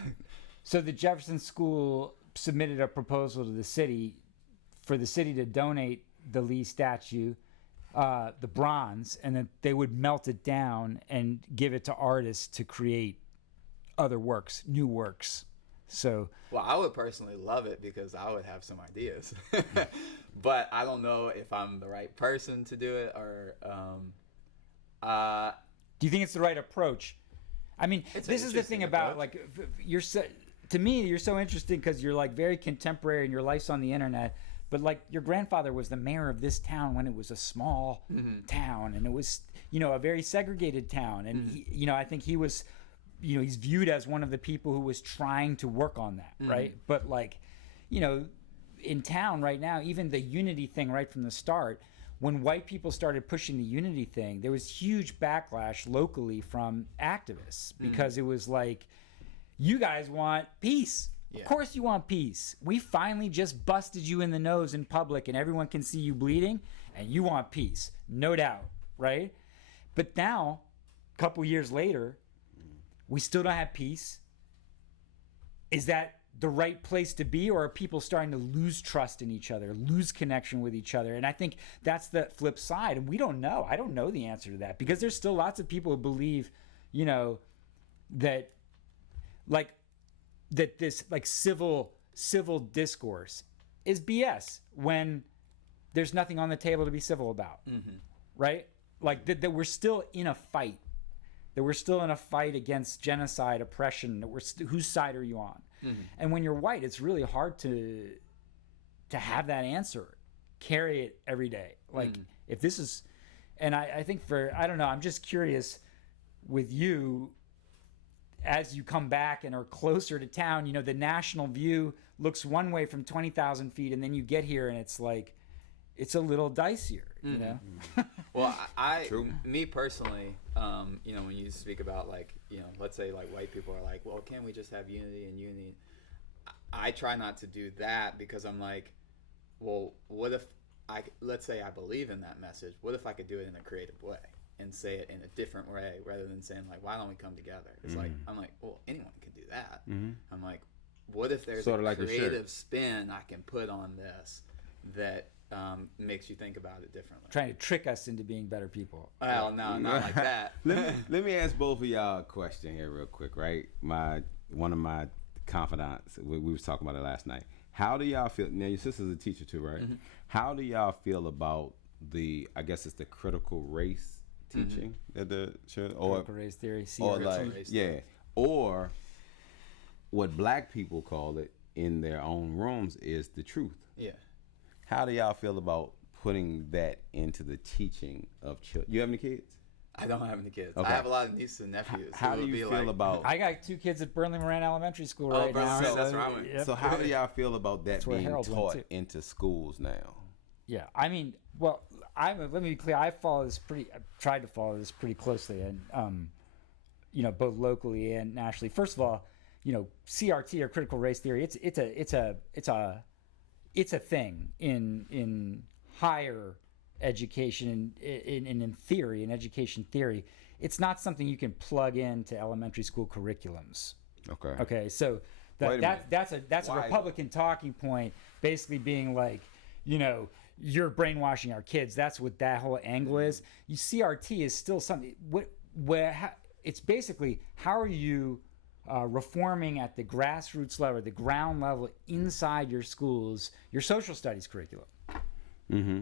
So the Jefferson School submitted a proposal to the city for the city to donate the Lee statue, the bronze, and then they would melt it down and give it to artists to create other works, new works. So, well, I would personally love it, because I would have some ideas, but I don't know if I'm the right person to do it, or do you think it's the right approach? I mean, this is the thing about, like, to me, you're so interesting because you're, like, very contemporary and your life's on the internet. But, like, your grandfather was the mayor of this town when it was a small town, and it was, a very segregated town. And he, I think he was, he's viewed as one of the people who was trying to work on that, right? But, like, in town right now, even the unity thing right from the start, when white people started pushing the unity thing, there was huge backlash locally from activists, because it was like, you guys want peace. Yeah. Of course you want peace. We finally just busted you in the nose in public, and everyone can see you bleeding, and you want peace. No doubt, right? But now, a couple years later, we still don't have peace. Is that the right place to be, or are people starting to lose trust in each other, lose connection with each other? And I think that's the flip side, and we don't know. I don't know the answer to that, because there's still lots of people who believe, that, like, that this, like, civil discourse is BS when there's nothing on the table to be civil about, right? Like, that we're still in a fight, that we're still in a fight against genocide, oppression, that whose side are you on? And when you're white, it's really hard to have that answer, carry it every day. Like if this is, and I think I don't know, I'm just curious with you, as you come back and are closer to town, you know, the national view looks one way from 20,000 feet, and then you get here and it's like, it's a little dicier, you know? Well, me personally, you know, when you speak about like, you know, let's say like white people are like, well, can't we just have unity and unity? I try not to do that because I'm like, well, what if let's say I believe in that message. What if I could do it in a creative way and say it in a different way rather than saying like, why don't we come together? It's like, I'm like, well, anyone can do that. I'm like, what if there's Sort of a like a creative shirt. spin I can put on this that makes you think about it differently? Trying to trick us into being better people. Well, no, not like that. Let me ask both of y'all a question here real quick, right? One of my confidants, we was talking about it last night. How do y'all feel? Now, your sister's a teacher too, right? How do y'all feel about I guess it's the critical race teaching that Critical race theory, or CRT. like, yeah, or what black people call it in their own rooms is the truth. Yeah. How do y'all feel about putting that into the teaching of children? You have any kids? I don't have any kids. Okay. I have a lot of nieces and nephews. How do you feel about? I got 2 kids at Burnley Moran Elementary School right Burnley now. Moran, that's where I went. Yep. So how do y'all feel about that where being Harold went, taught too. into schools now? Yeah, I mean, well, let me be clear. I've tried to follow this pretty closely, and you know, both locally and nationally. First of all, you know, CRT or critical race theory. It's a thing in higher education and in theory, in education theory. It's not something you can plug into elementary school curriculums. Okay. Okay, so Wait a that's a Why? Republican talking point, basically being like, you know, you're brainwashing our kids. That's what that whole angle is. You CRT is still something. It's basically how are you reforming at the grassroots level, the ground level inside your schools, your social studies curriculum.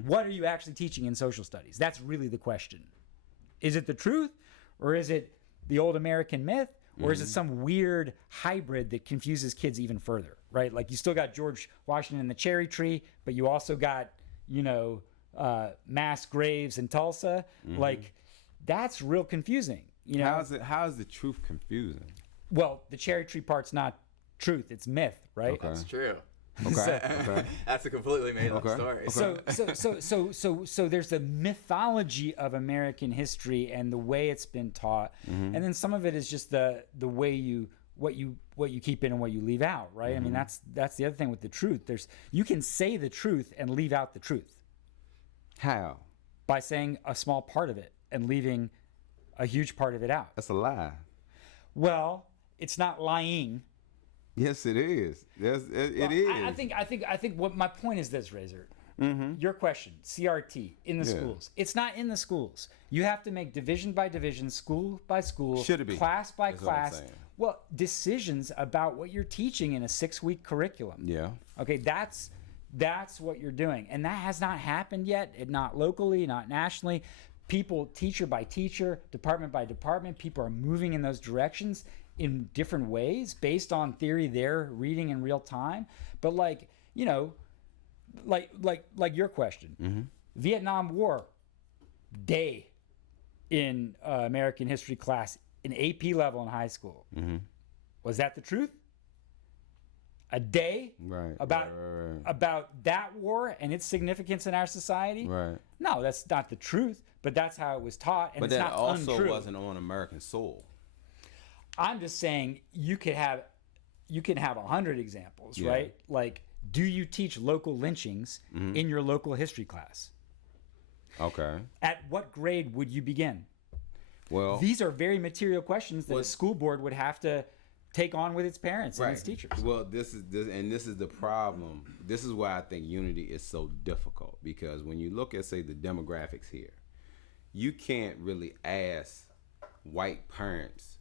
What are you actually teaching in social studies? That's really the question. Is it the truth, or is it the old American myth, or is it some weird hybrid that confuses kids even further, right? Like you still got George Washington and the cherry tree, but you also got, you know, mass graves in Tulsa. Like that's real confusing. You know, How is the truth confusing? well, the cherry tree part's not truth; it's myth, right? Okay. That's true. Okay. Okay. That's a completely made up story. So there's the mythology of American history and the way it's been taught, and then some of it is just the way what you keep in and what you leave out, right? I mean, that's the other thing with the truth. You can say the truth and leave out the truth How? by saying a small part of it and leaving a huge part of it out. That's a lie. Well, it's not lying. Yes, it is. It is. I think what my point is this, Razor. Your question, CRT in the schools. It's not in the schools. You have to make division by division, school by school, Should it be? class by That's what I'm class. saying. Well, decisions about what you're teaching in a 6-week curriculum. Yeah. Okay, that's what you're doing, and that has not happened yet. Not locally, not nationally. People, teacher by teacher, department by department, people are moving in those directions in different ways based on theory they're reading in real time. But like, you know, like your question, Vietnam War day in American history class, an AP level in high school. Was that the truth? A day Right. about Right. about that war and its significance in our society? Right. No, that's not the truth, but that's how it was taught, and But it's that not also untrue. wasn't on American soil. I'm just saying you can have 100 examples, Yeah. right? Like, do you teach local lynchings in your local history class? Okay. At what grade would you begin? Well, These are very material questions that a school board would have to take on with its parents and its teachers. Well, this is the problem. This is why I think unity is so difficult, because when you look at, say, the demographics here, you can't really ask white parents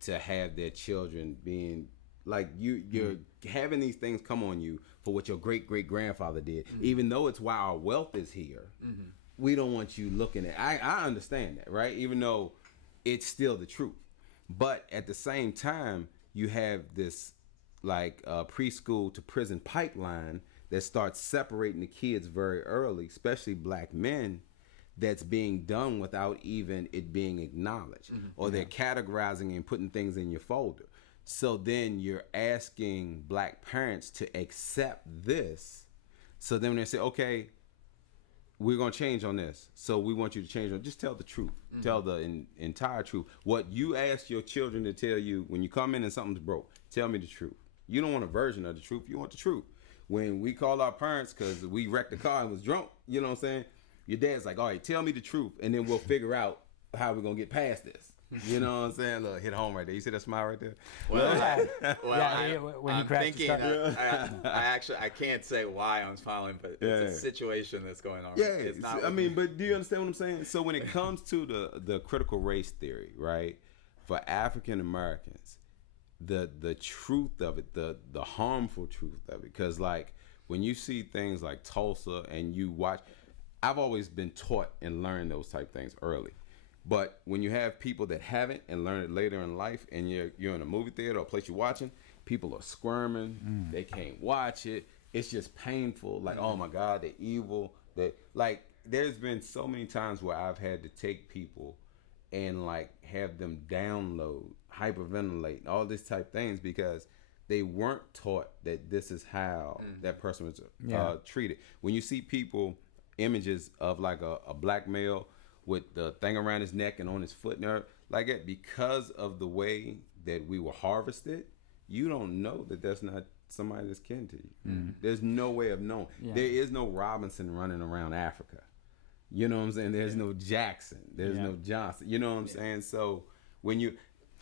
to have their children being like you're having these things come on you for what your great grandfather did, even though it's why our wealth is here. We don't want you looking at. I understand that, right? Even though it's still the truth. But at the same time, you have this like preschool to prison pipeline that starts separating the kids very early, especially black men, that's being done without even it being acknowledged, or they're categorizing and putting things in your folder. So then you're asking black parents to accept this. So then when they say, okay, we're going to change on this. So we want you to change on, just tell the truth. Tell the entire truth. What you ask your children to tell you when you come in and something's broke, tell me the truth. You don't want a version of the truth. You want the truth. When we call our parents because we wrecked the car and was drunk, you know what I'm saying? Your dad's like, all right, tell me the truth, and then we'll figure out how we're going to get past this. You know what I'm saying? Look, hit home right there. You see that smile right there? When I'm you thinking, I can't say why I'm smiling, but it's a situation that's going on. Yeah, it's not but do you understand what I'm saying? So when it comes to the critical race theory, right, for African Americans, the truth of it, the harmful truth of it, because like when you see things like Tulsa and you watch, I've always been taught and learned those type things early. But when you have people that haven't and learn it later in life, and you're in a movie theater or a place you're watching, people are squirming, they can't watch it. It's just painful. Like, oh my God, they're evil. Like, there's been so many times where I've had to take people and like have them download, hyperventilate, all this type things because they weren't taught that this is how that person was treated. When you see people, images of like a black male with the thing around his neck and on his foot and like that, because of the way that we were harvested, you don't know that that's not somebody that's kin to you. There's no way of knowing. There is no Robinson running around Africa. You know what I'm saying? There's no Jackson. There's no Johnson. You know what I'm saying? So when you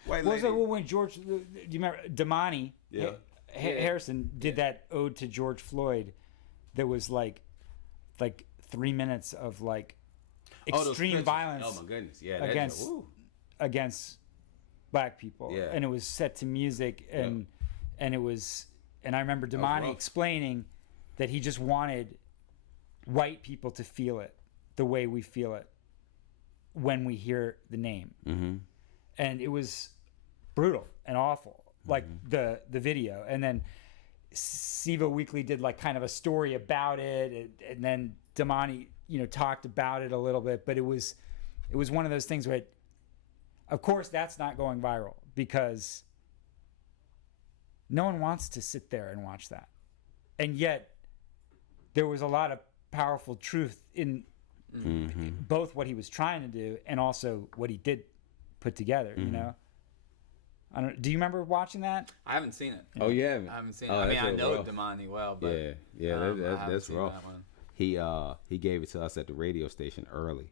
when George, do you remember Damani Harrison did that ode to George Floyd that was like 3 minutes of like extreme violence. Oh my goodness! Yeah, against black people. Yeah. And it was set to music, and it was, and I remember Damani explaining that he just wanted white people to feel it the way we feel it when we hear the name, and it was brutal and awful, like the video, and then Siva Weekly did like kind of a story about it, and then Damani, talked about it a little bit, but it was one of those things where, of course, that's not going viral because no one wants to sit there and watch that, and yet there was a lot of powerful truth in both what he was trying to do and also what he did put together. Do you remember watching that? I haven't seen it. Oh, you haven't? I haven't seen it. I mean, I know rough. Damani well, but that's rough. That he gave it to us at the radio station early,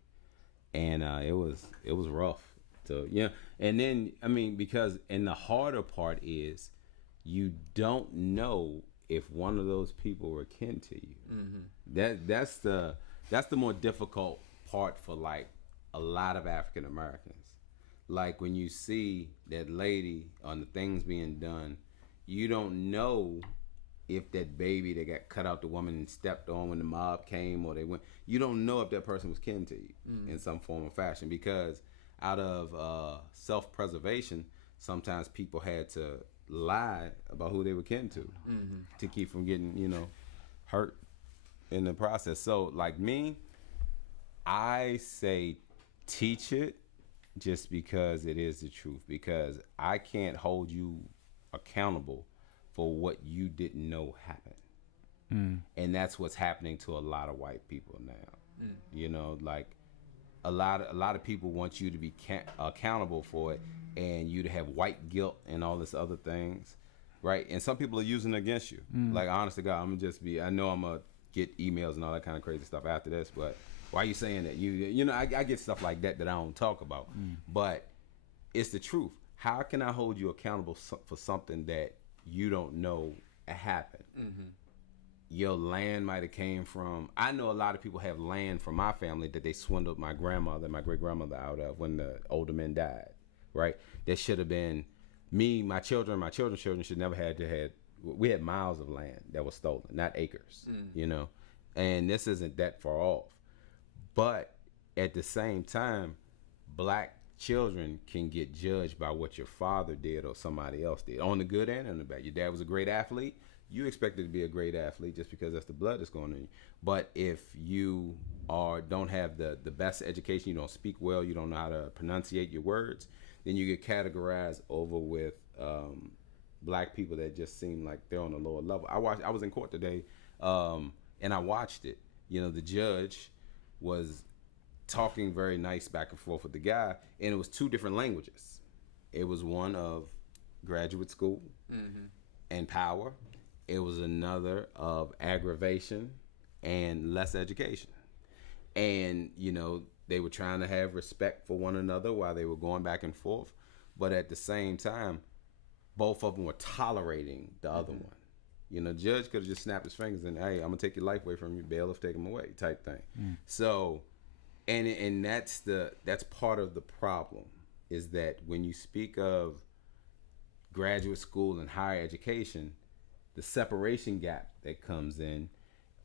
and it was rough. So and then because the harder part is you don't know if one of those people were kin to you. That's the more difficult part for like a lot of African Americans. Like when you see that lady on the things being done, you don't know if that baby that got cut out the woman and stepped on when the mob came or they went, you don't know if that person was kin to you in some form or fashion, because out of self-preservation, sometimes people had to lie about who they were kin to keep from getting, hurt in the process. So like me, I say teach it just because it is the truth, because I can't hold you accountable for what you didn't know happened. And that's what's happening to a lot of white people now. Like a lot of people want you to be accountable for it, and you to have white guilt and all this other things, right? And some people are using it against you. Like, honest to God, I know I'm gonna get emails and all that kind of crazy stuff after this, but why are you saying that? I get stuff like that I don't talk about, but it's the truth. How can I hold you accountable for something that you don't know happened? Your land might have came from, I know a lot of people have land from my family that they swindled my grandmother, my great grandmother out of when the older men died, right? That should have been me, my children's children should never we had miles of land that was stolen, not acres, and this isn't that far off. But at the same time, black children can get judged by what your father did or somebody else did, on the good and on the bad. Your dad was a great athlete. You expected to be a great athlete just because that's the blood that's going in you. But if you don't have the best education, you don't speak well, you don't know how to pronunciate your words, then you get categorized over with black people that just seem like they're on a lower level. I was in court today, and I watched it. You know, the judge was talking very nice back and forth with the guy, and it was two different languages. It was one of graduate school and power. It was another of aggravation and less education. And, you know, they were trying to have respect for one another while they were going back and forth. But at the same time, both of them were tolerating the other one. You know, the judge could have just snapped his fingers and, hey, I'm going to take your life away from you, bailiff, take him away type thing. So, and that's part of the problem, is that when you speak of graduate school and higher education, the separation gap that comes in,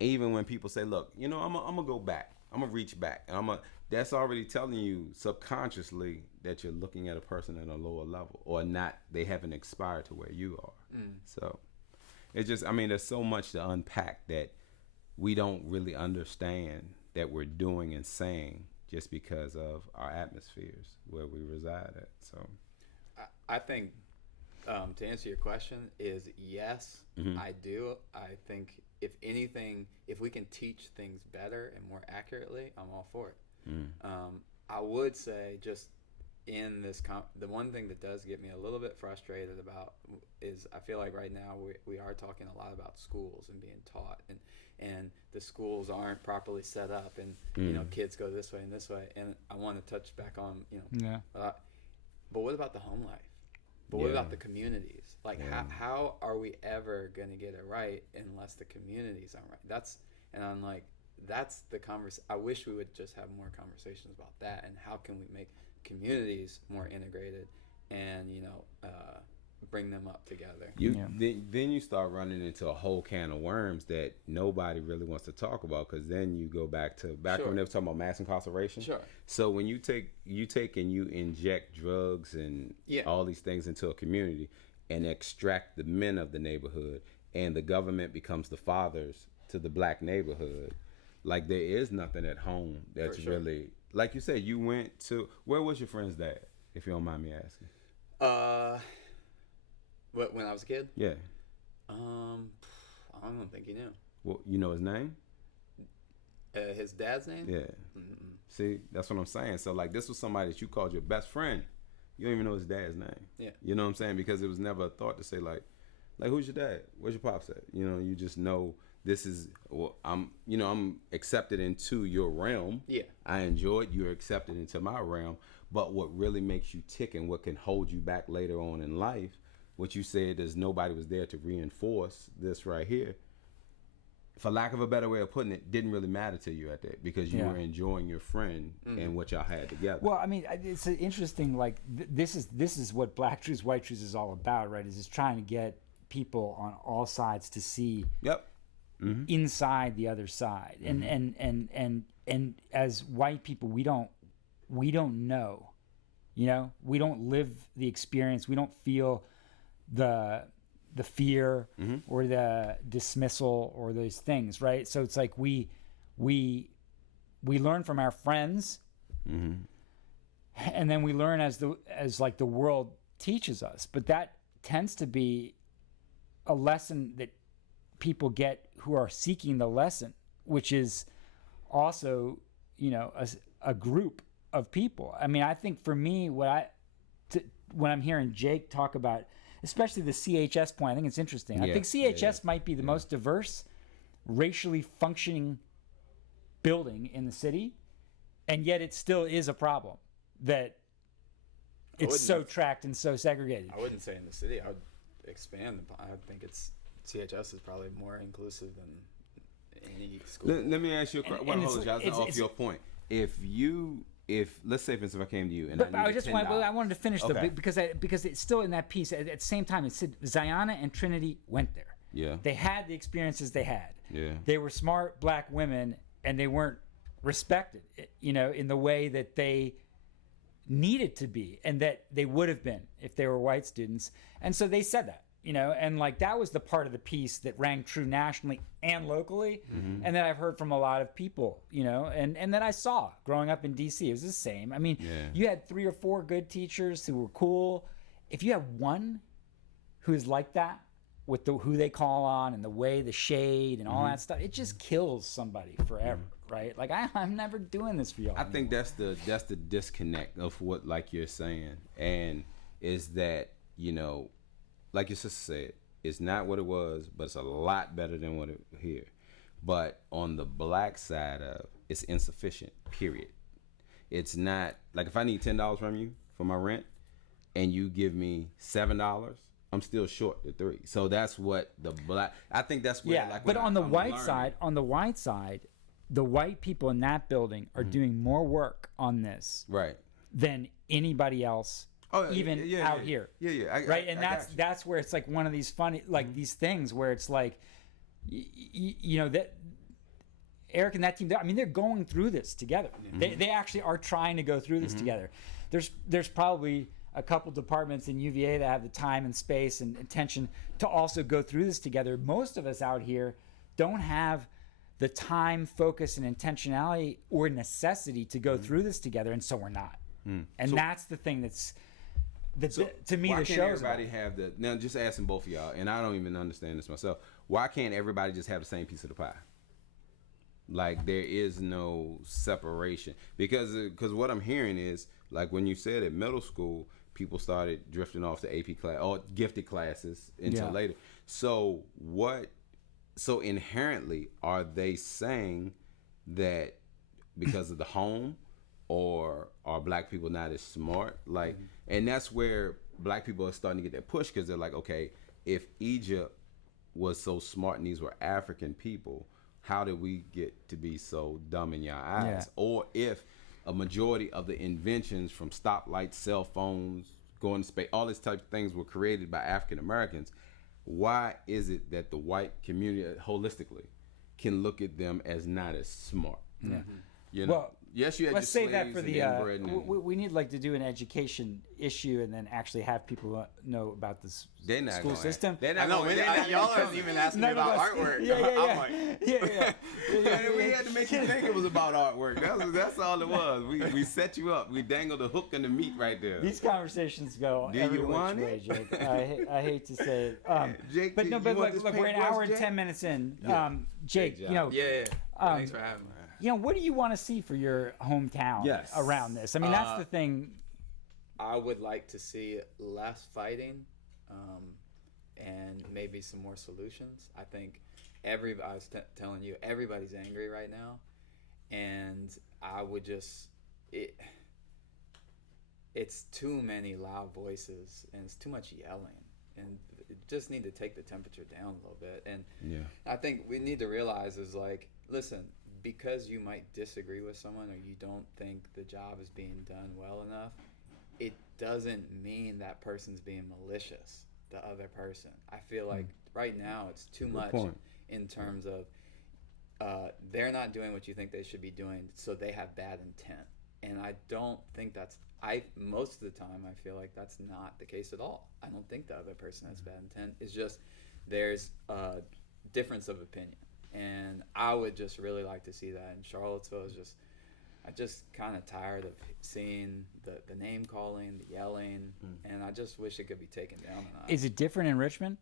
even when people say, look, you know, I'm gonna go back, I'm gonna reach back, and that's already telling you subconsciously that you're looking at a person at a lower level, or not, they haven't expired to where you are. So it's just, I mean, there's so much to unpack that we don't really understand that we're doing and saying just because of our atmospheres where we reside at. So I think, to answer your question, is yes, I do. I think, if anything, if we can teach things better and more accurately, I'm all for it. I would say, just in this, the one thing that does get me a little bit frustrated about is, I feel like right now we are talking a lot about schools and being taught, and the schools aren't properly set up, and you know, kids go this way and this way, and I want to touch back on, you know, but what about the home life? But what about the communities? Like, how are we ever going to get it right unless the communities aren't right? I'm like, that's the I wish we would just have more conversations about that, and how can we make communities more integrated and, you know, bring them up together. Then you start running into a whole can of worms that nobody really wants to talk about, because then you go back when they were talking about mass incarceration. So when you take and you inject drugs and all these things into a community and extract the men of the neighborhood, and the government becomes the fathers to the black neighborhood, like, there is nothing at home that's really, like you said, you went to, where was your friend's dad, if you don't mind me asking? What, when I was a kid? Yeah. I don't think he knew. Well, you know his name? His dad's name? Yeah. See, that's what I'm saying. So, like, this was somebody that you called your best friend. You don't even know his dad's name. Yeah. You know what I'm saying? Because it was never a thought to say, like, who's your dad? Where's your pops at? You know, you just know this is, well, I'm accepted into your realm. Yeah. I enjoy it. You're accepted into my realm. But what really makes you tick and what can hold you back later on in life, what you said is nobody was there to reinforce this right here, for lack of a better way of putting it, didn't really matter to you at that, because you were enjoying your friend and what y'all had together. Well, I mean, it's an interesting, like, this is what Black Truths, White Truths is all about, right? Is just trying to get people on all sides to see inside the other side. And as white people, we don't know, you know, we don't live the experience, we don't feel the fear or the dismissal or those things, right? So it's like we learn from our friends, and then we learn as the world teaches us. But that tends to be a lesson that people get who are seeking the lesson, which is also, you know, a group of people. I mean, I think for me, when I'm hearing Jake talk about, especially the CHS point, I think it's interesting. I think CHS might be the most diverse, racially functioning building in the city, and yet it still is a problem that it's so tracked and so segregated. I wouldn't say in the city. I would expand. I think CHS is probably more inclusive than any school. Let me ask you a question. I apologize off your point. If let's say, for instance, if I came to you and I wanted to finish though, because it's still in that piece. At the same time, it said Ziana and Trinity went there. Yeah, they had the experiences they had. Yeah, they were smart black women, and they weren't respected, you know, in the way that they needed to be and that they would have been if they were white students. And so they said that, and like that was the part of the piece that rang true nationally and locally, and that I've heard from a lot of people, and that I saw growing up in DC. It was the same. I mean, you had 3 or 4 good teachers who were cool. If you have one who's like that, with who they call on and the way, the shade and all that stuff, it just kills somebody forever, right? Like I'm never doing this for y'all. I think that's the disconnect of what, like you're saying, and is that like your sister said, it's not what it was, but it's a lot better than what it here. But on the black side of it's insufficient. Period. It's not like if I need $10 from you for my rent, and you give me $7. I'm still short the 3. So that's what the black. I think that's what. Yeah, but on the white side, the white people in that building are doing more work on this, right, than anybody else, out here. Yeah. Right, and that's where it's like one of these funny, like these things where it's like, that Eric and that team. I mean, they're going through this together. They actually are trying to go through this together. There's probably a couple departments in UVA that have the time and space and attention to also go through this together. Most of us out here don't have the time, focus, and intentionality or necessity to go through this together, and so we're not. And so, that's the thing that's to me the show. Why can't everybody have the now? Just asking both of y'all, and I don't even understand this myself. Why can't everybody just have the same piece of the pie? Like there is no separation because what I'm hearing is like when you said at middle school, people started drifting off the AP class or gifted classes until later. So so inherently, are they saying that because of the home, or are black people not as smart? Like, and that's where black people are starting to get that push because they're like, okay, if Egypt was so smart and these were African people, how did we get to be so dumb in your eyes? Yeah. Or if a majority of the inventions from stoplights, cell phones, going to space, all these type of things were created by African Americans, why is it that the white community holistically can look at them as not as smart? Yeah. Well, yes, you had let's save that for the. We need to do an education issue and then actually have people know about this school system. Y'all aren't even asking me about artwork. Yeah. We had to make you think it was about artwork. That's all it was. We set you up. We dangled the hook and the meat right there. These conversations go every which way, Jake. I hate to say it, Jake. But we're an hour and 10 minutes in. Jake, Thanks for having me. What do you want to see for your hometown around this? I mean, that's the thing. I would like to see less fighting and maybe some more solutions. I think I was telling you, everybody's angry right now. And I would it's too many loud voices and it's too much yelling. And just need to take the temperature down a little bit. And I think we need to realize is like, listen, because you might disagree with someone or you don't think the job is being done well enough, it doesn't mean that person's being malicious, the other person. I feel like right now it's too much in terms of they're not doing what you think they should be doing, so they have bad intent. And I don't think most of the time I feel like that's not the case at all. I don't think the other person has bad intent. It's just there's a difference of opinion. And I would just really like to see that in Charlottesville. I'm just kind of tired of seeing the name calling, the yelling, and I just wish it could be taken down a notch. Is it different in Richmond?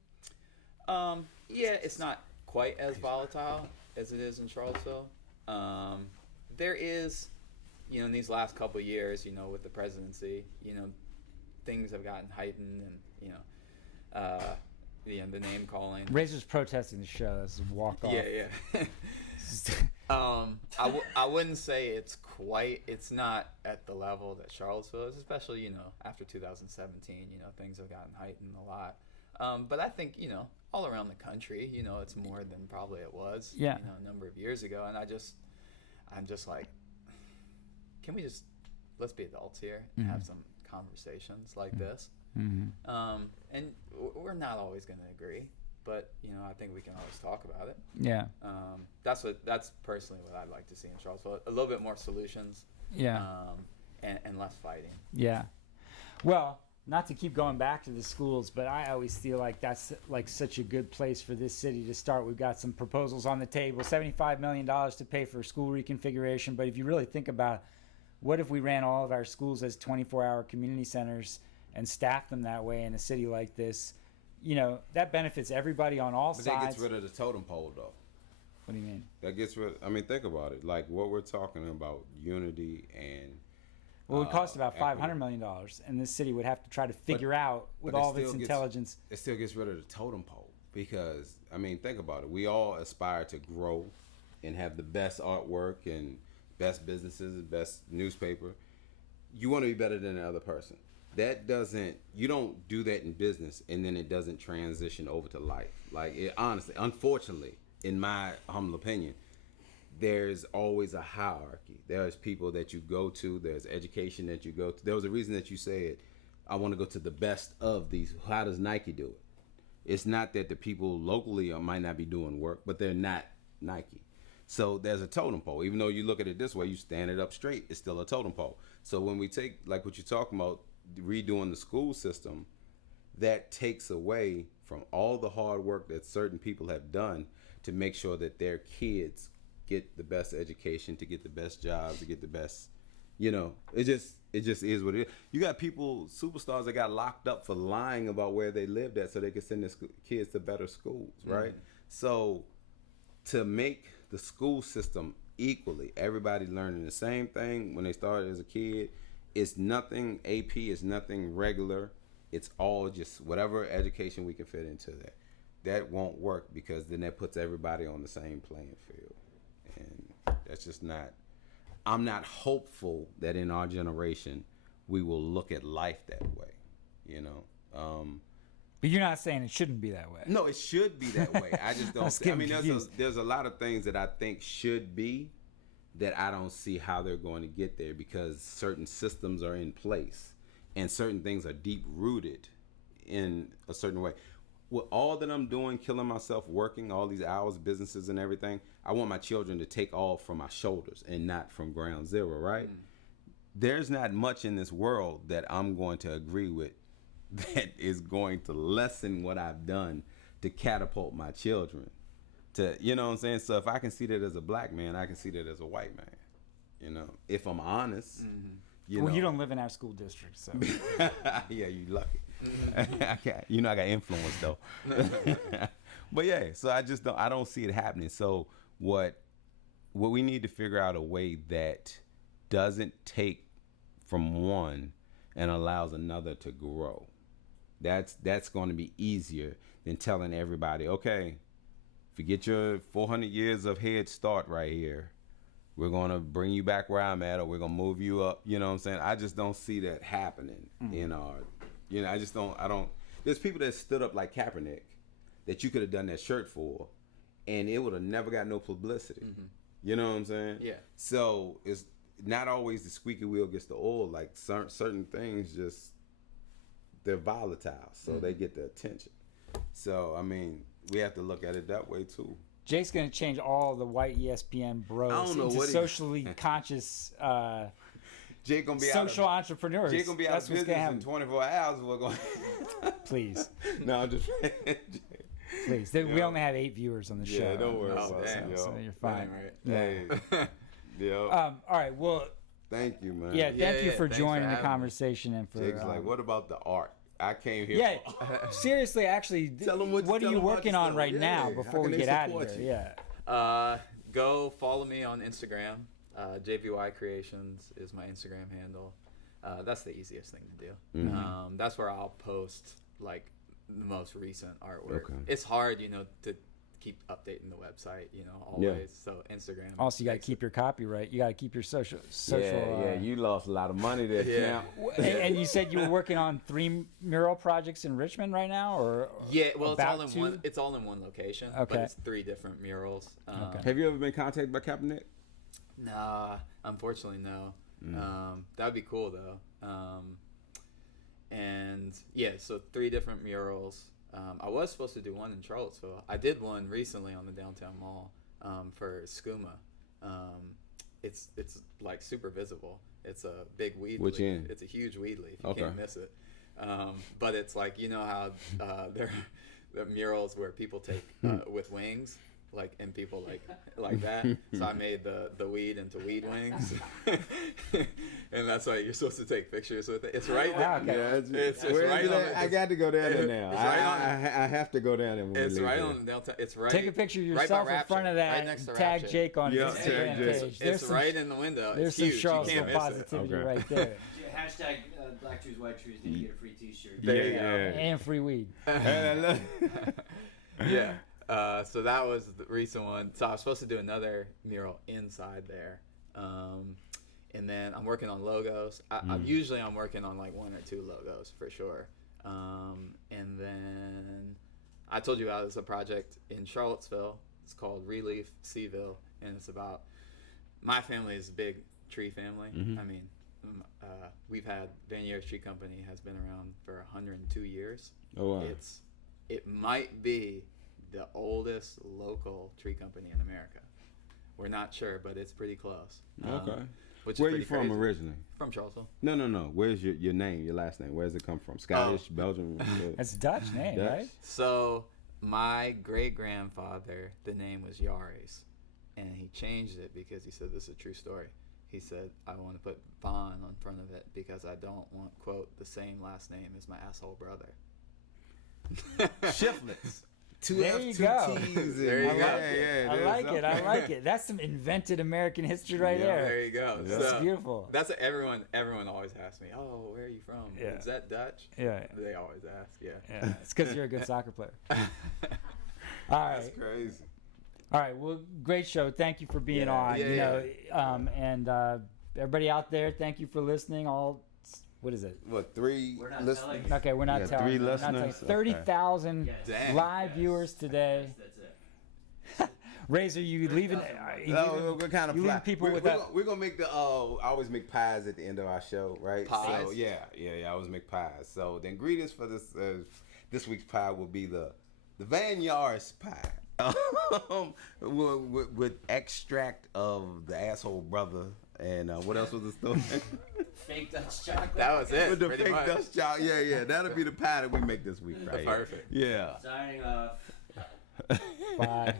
Yeah, it's not quite as volatile as it is in Charlottesville. There is, in these last couple of years, with the presidency, things have gotten heightened, and the name calling. Razor's protesting the show. That's a walk off. Yeah. I wouldn't say it's not at the level that Charlottesville is, especially, after 2017, things have gotten heightened a lot. But I think, all around the country, it's more than probably it was, a number of years ago. And I'm just like, let's be adults here and have some conversations like this. And we're not always going to agree, but I think we can always talk about it. Yeah. That's personally what I'd like to see in Charlottesville. A little bit more solutions. Yeah. and less fighting. Yeah. Well, not to keep going back to the schools, but I always feel like that's like such a good place for this city to start. We've got some proposals on the table, $75 million to pay for school reconfiguration. But if you really think about what if we ran all of our schools as 24-hour community centers and staffed them that way in a city like this, you know, that benefits everybody on all But sides. that gets rid of the totem pole, though. What do you mean? That gets rid. I mean, think about it. Like what we're talking about, unity and. Well, it would cost about equity. $500 million, and this city would have to try to figure out with but it all of its still gets- intelligence. It still gets rid of the totem pole because I mean, think about it. We all aspire to grow and have the best artwork and best businesses, best newspaper. You want to be better than the other person. That doesn't. You don't do that in business, and then it doesn't transition over to life. Like it, honestly, unfortunately, in my humble opinion, there's always a hierarchy. There's people that you go to. There's education that you go to. There was a reason that you said, I want to go to the best of these. How does Nike do it? It's not that the people locally might not be doing work, but they're not Nike. So there's a totem pole. Even though you look at it this way, you stand it up straight, it's still a totem pole. So when we take, like what you're talking about, redoing the school system, that takes away from all the hard work that certain people have done to make sure that their kids get the best education, to get the best jobs, to get the best, you know, it just is what it is. You got people, superstars that got locked up for lying about where they lived at so they could send their kids to better schools, right? So to make the school system equally, everybody learning the same thing when they started as a kid, it's nothing AP, it's nothing regular. It's all just whatever education we can fit into that. That won't work because then that puts everybody on the same playing field. And that's just not, I'm not hopeful that in our generation we will look at life that way, you know. But you're not saying it shouldn't be that way. No, it should be that way. I just I was don't. I getting mean, confused. there's a lot of things that I think should be that I don't see how they're going to get there because certain systems are in place and certain things are deep rooted in a certain way. With all that I'm doing, killing myself, working all these hours, businesses and everything, I want my children to take all from my shoulders and not from ground zero, right? There's not much in this world that I'm going to agree with that is going to lessen what I've done to catapult my children. To, you know what I'm saying? So if I can see that as a black man, I can see that as a white man. You know, if I'm honest. You Well, know. you don't live in our school district, so. Yeah, you lucky. You know, I got influence though. But yeah, so I don't see it happening. So what we need to figure out a way that doesn't take from one and allows another to grow. That's going to be easier than telling everybody, okay, forget your 400 years of head start right here. We're going to bring you back where I'm at, or we're going to move you up. You know what I'm saying? I just don't see that happening in our, you know, I don't, there's people that stood up like Kaepernick that you could have done that shirt for, and it would have never got no publicity. You know what I'm saying? Yeah. So it's not always the squeaky wheel gets the oil. Like certain things just, they're volatile, so they get the attention. So, I mean, we have to look at it that way too. Jake's going to change all the white ESPN bros I don't know into what he- socially conscious Jake gonna be social entrepreneurs. Jake gonna be out That's of what's business going to in happen. 24 hours. We're going. Please. No, I'm just. Please. We only have 8 viewers on the show. Yeah, don't worry Oh, about damn. it, So yo. you're fine. Hey, yo. All right. Well, Thank you, man. yeah, thank you for thanks for joining the having me. conversation and for. Jake's like, what about the art? I came here. Yeah, for seriously, actually, Tell 'em what- what are tell you 'em about working on yourself. right Yeah, now how before can we they get out of support here? you? Yeah. Go follow me on Instagram. JVY Creations is my Instagram handle. That's the easiest thing to do. That's where I'll post like the most recent artwork. Okay. It's hard, you know, to keep updating the website, you know, always. So Instagram. Also, you got to makes keep your copyright. You got to keep your social. Yeah, you lost a lot of money there, Yeah. champ. And you said you were working on 3 mural projects in Richmond right now, or Yeah, well, it's about all in to? one. It's all in one location. Okay. But it's 3 different murals. Have you ever been contacted by Kaepernick? Nah, unfortunately, no. That'd be cool though. And yeah, so 3 different murals. I was supposed to do one in Charlottesville. I did one recently on the downtown mall for SCUMA. it's like super visible. It's a big weed Which leaf. end? It's a huge weed leaf. You Okay. can't miss it. But it's like, you know how there the murals where people take with wings, like, and people like that. So I made the weed into weed wings, and that's why you're supposed to take pictures with it. It's right there. Okay. Yeah, It's where right is on it? the- I got to go down there now. it's right on- I have to go down there. When we It's leave right there. on downtown. It's right. Take a picture of right by yourself in Rapture, front of that right next to and tag Rapture. Jake on Yeah, his tag Instagram Jake. page. It's right in the window. There's It's some huge. You Charlottesville can't miss it. positivity Okay. right there. Hashtag Black Trees, White Trees. Then you get a free T-shirt. There you go. And free weed. And I love- Yeah. So that was the recent one. So I was supposed to do another mural inside there. And then I'm working on logos. I'm working on like 1 or 2 logos for sure. And then I told you about this a project in Charlottesville. It's called Relief Seaville, and it's about my family is a big tree family. I mean, we've had Vanier Tree Company has been around for 102 years. Oh, wow. It might be the oldest local tree company in America. We're not sure, but it's pretty close. Okay. Which Where is are you pretty from crazy. originally? From Charlottesville. No. Where's your name, your last name? Where does it come from? Scottish, Belgian? That's a Dutch name, Dutch? right? So my great-grandfather, the name was Yaris, and he changed it because he said, this is a true story. He said, I want to put Von on front of it because I don't want, quote, the same last name as my asshole brother. Shiftlets. 2 There F's, you 2 go. T's. There you and- go. I like it. I like it. That's some invented American history right Yeah, there. There you go. That's So, beautiful. That's what everyone always asks me. Oh, where are you from? Yeah. Is that Dutch? Yeah. They always ask. Yeah. Yeah, it's because you're a good soccer player. All right. That's crazy. All right. Well, great show. Thank you for being Yeah, on. yeah, And everybody out there, thank you for listening. What is it? What, 3 We're not listeners? telling you. Okay, we're not Yeah, telling. 3 you. We're not telling you. listeners? 30,000 Yes. Dang. live viewers today. That's it. Razor, you leaving? No, we're kind of you leave flat. people we're, with we're that- Gonna, we're gonna make the. I always make pies at the end of our show, right? Pies? So yeah. I always make pies. So the ingredients for this week's pie will be the Van Yaris pie, with extract of the asshole brother, and what else was the story? Fake Dutch chocolate. That was it. With the pretty fake much. dust child. Yeah. That'll be the pie that we make this week, right? here. Perfect. Yeah. Signing off. Bye.